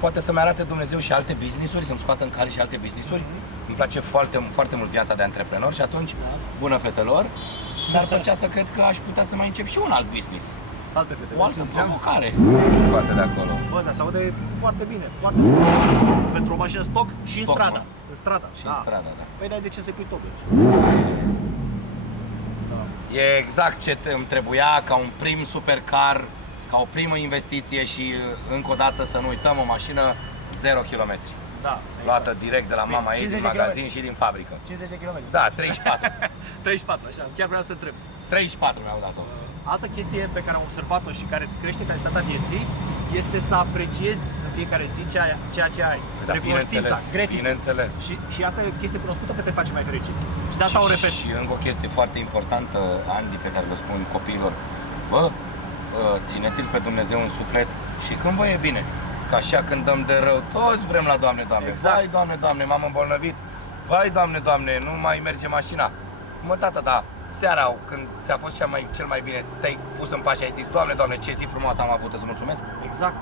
poate să-mi arate Dumnezeu și alte business-uri, să-mi scoată în cale și alte business-uri. Îmi place foarte, foarte mult viața de antreprenor și atunci, bună fetelor, dar plăcea să cred că aș putea să mai încep și un alt business. Alte fete. O altă provocare. Scoate de acolo. Bă, dar se aude foarte bine, foarte bine. Pentru o mașină stock și în Stock, stradă. mă. În stradă. Și în stradă, da. Păi n-ai de ce să-i pui tobe. E exact ce îmi trebuia ca un prim supercar, ca o primă investiție și încă o dată să nu uităm, o mașină 0 km. Da. Luată direct de la mama ei 50 din de magazin și din fabrică. 50 de km. Da, 34. 34, așa. Chiar vreau să te întreb. 34 mi-au dat-o. Altă chestie pe care am observat-o și care îți crește calitatea vieții este să apreciezi în fiecare zi ceea ce ai. Da, Recunoștința, gratitude. bineînțeles. Și asta e o chestie cunoscută că te face mai fericit. Și de asta o repet. Și încă o chestie foarte importantă, Andy, pe care le spun copiilor. Bă, țineți-l pe Dumnezeu în suflet și când vă e bine. Că așa când dăm de rău, toți vrem la Doamne, Doamne. Exact. Vai, Doamne, Doamne, m-am îmbolnăvit. Vai, Doamne, Doamne, nu mai merge mașina. Mă, tată, da, seara când ți-a fost cel mai bine, te-ai pus în pași și ai zis, Doamne, Doamne, ce zi frumoasă am avut, îți mulțumesc. Exact.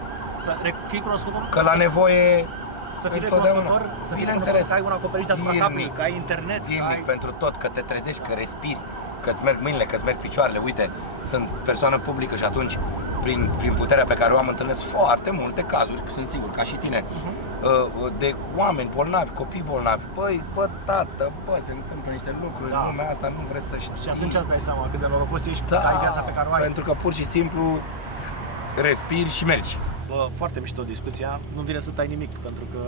Să fii cunoscător. Că la nevoie să fii întotdeauna. recunoscător, să fii Bineînțeles. că ai un acoperiș deasupra Zilnic, capului, că ai internet, zilnic, ai... pentru tot, că te trezești, că respiri, că îți merg mâinile, că îți merg picioarele. Uite, sunt persoană publică și atunci, prin puterea pe care o am, întâlnesc foarte multe cazuri, sunt sigur, ca și tine, de oameni bolnavi, copii bolnavi. Băi, bă, tată, bă, se întâmplă niște lucruri în lumea asta, nu vrei să știi. Și atunci îți dai seama cât de norocos ești, Da, că ai viața pe care o ai. pentru că pur și simplu respiri și mergi. Bă, foarte mișto discuția, nu vine să tai nimic, pentru că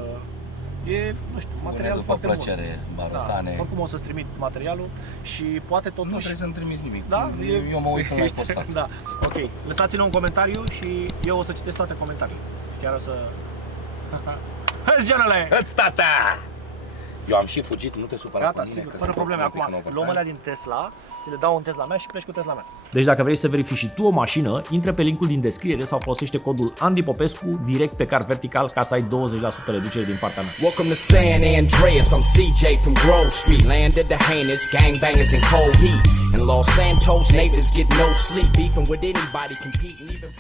e, nu știu, material după foarte plăcere, bun. Barosane. Da, oricum o să-ți trimit materialul și poate Nu totuși... trebuie să-mi trimiți nimic. Da? Eu mă uit când ai postat. Da, ok. Lăsați-ne un comentariu și eu o să citesc toate comentariile. Chiar o să... Hăți, genule! Hăți, tata! Eu am și fugit, nu te supăra Gata, pe mine, sigur, că fără sunt probleme. un pic Acum în overtime. luăm alea din Tesla, ți le dau în Tesla mea și pleci cu Tesla mea. Deci dacă vrei să verifici și tu o mașină, intră pe linkul din descriere sau folosește codul Andy Popescu direct pe Car Vertical ca să ai 20% reducere din partea mea. Welcome to San Andreas, I'm CJ from Grove Street. Land of the heinous, gangbangers in cold heat. In Los Santos, neighbors get no sleep. Beefing with anybody, competing even...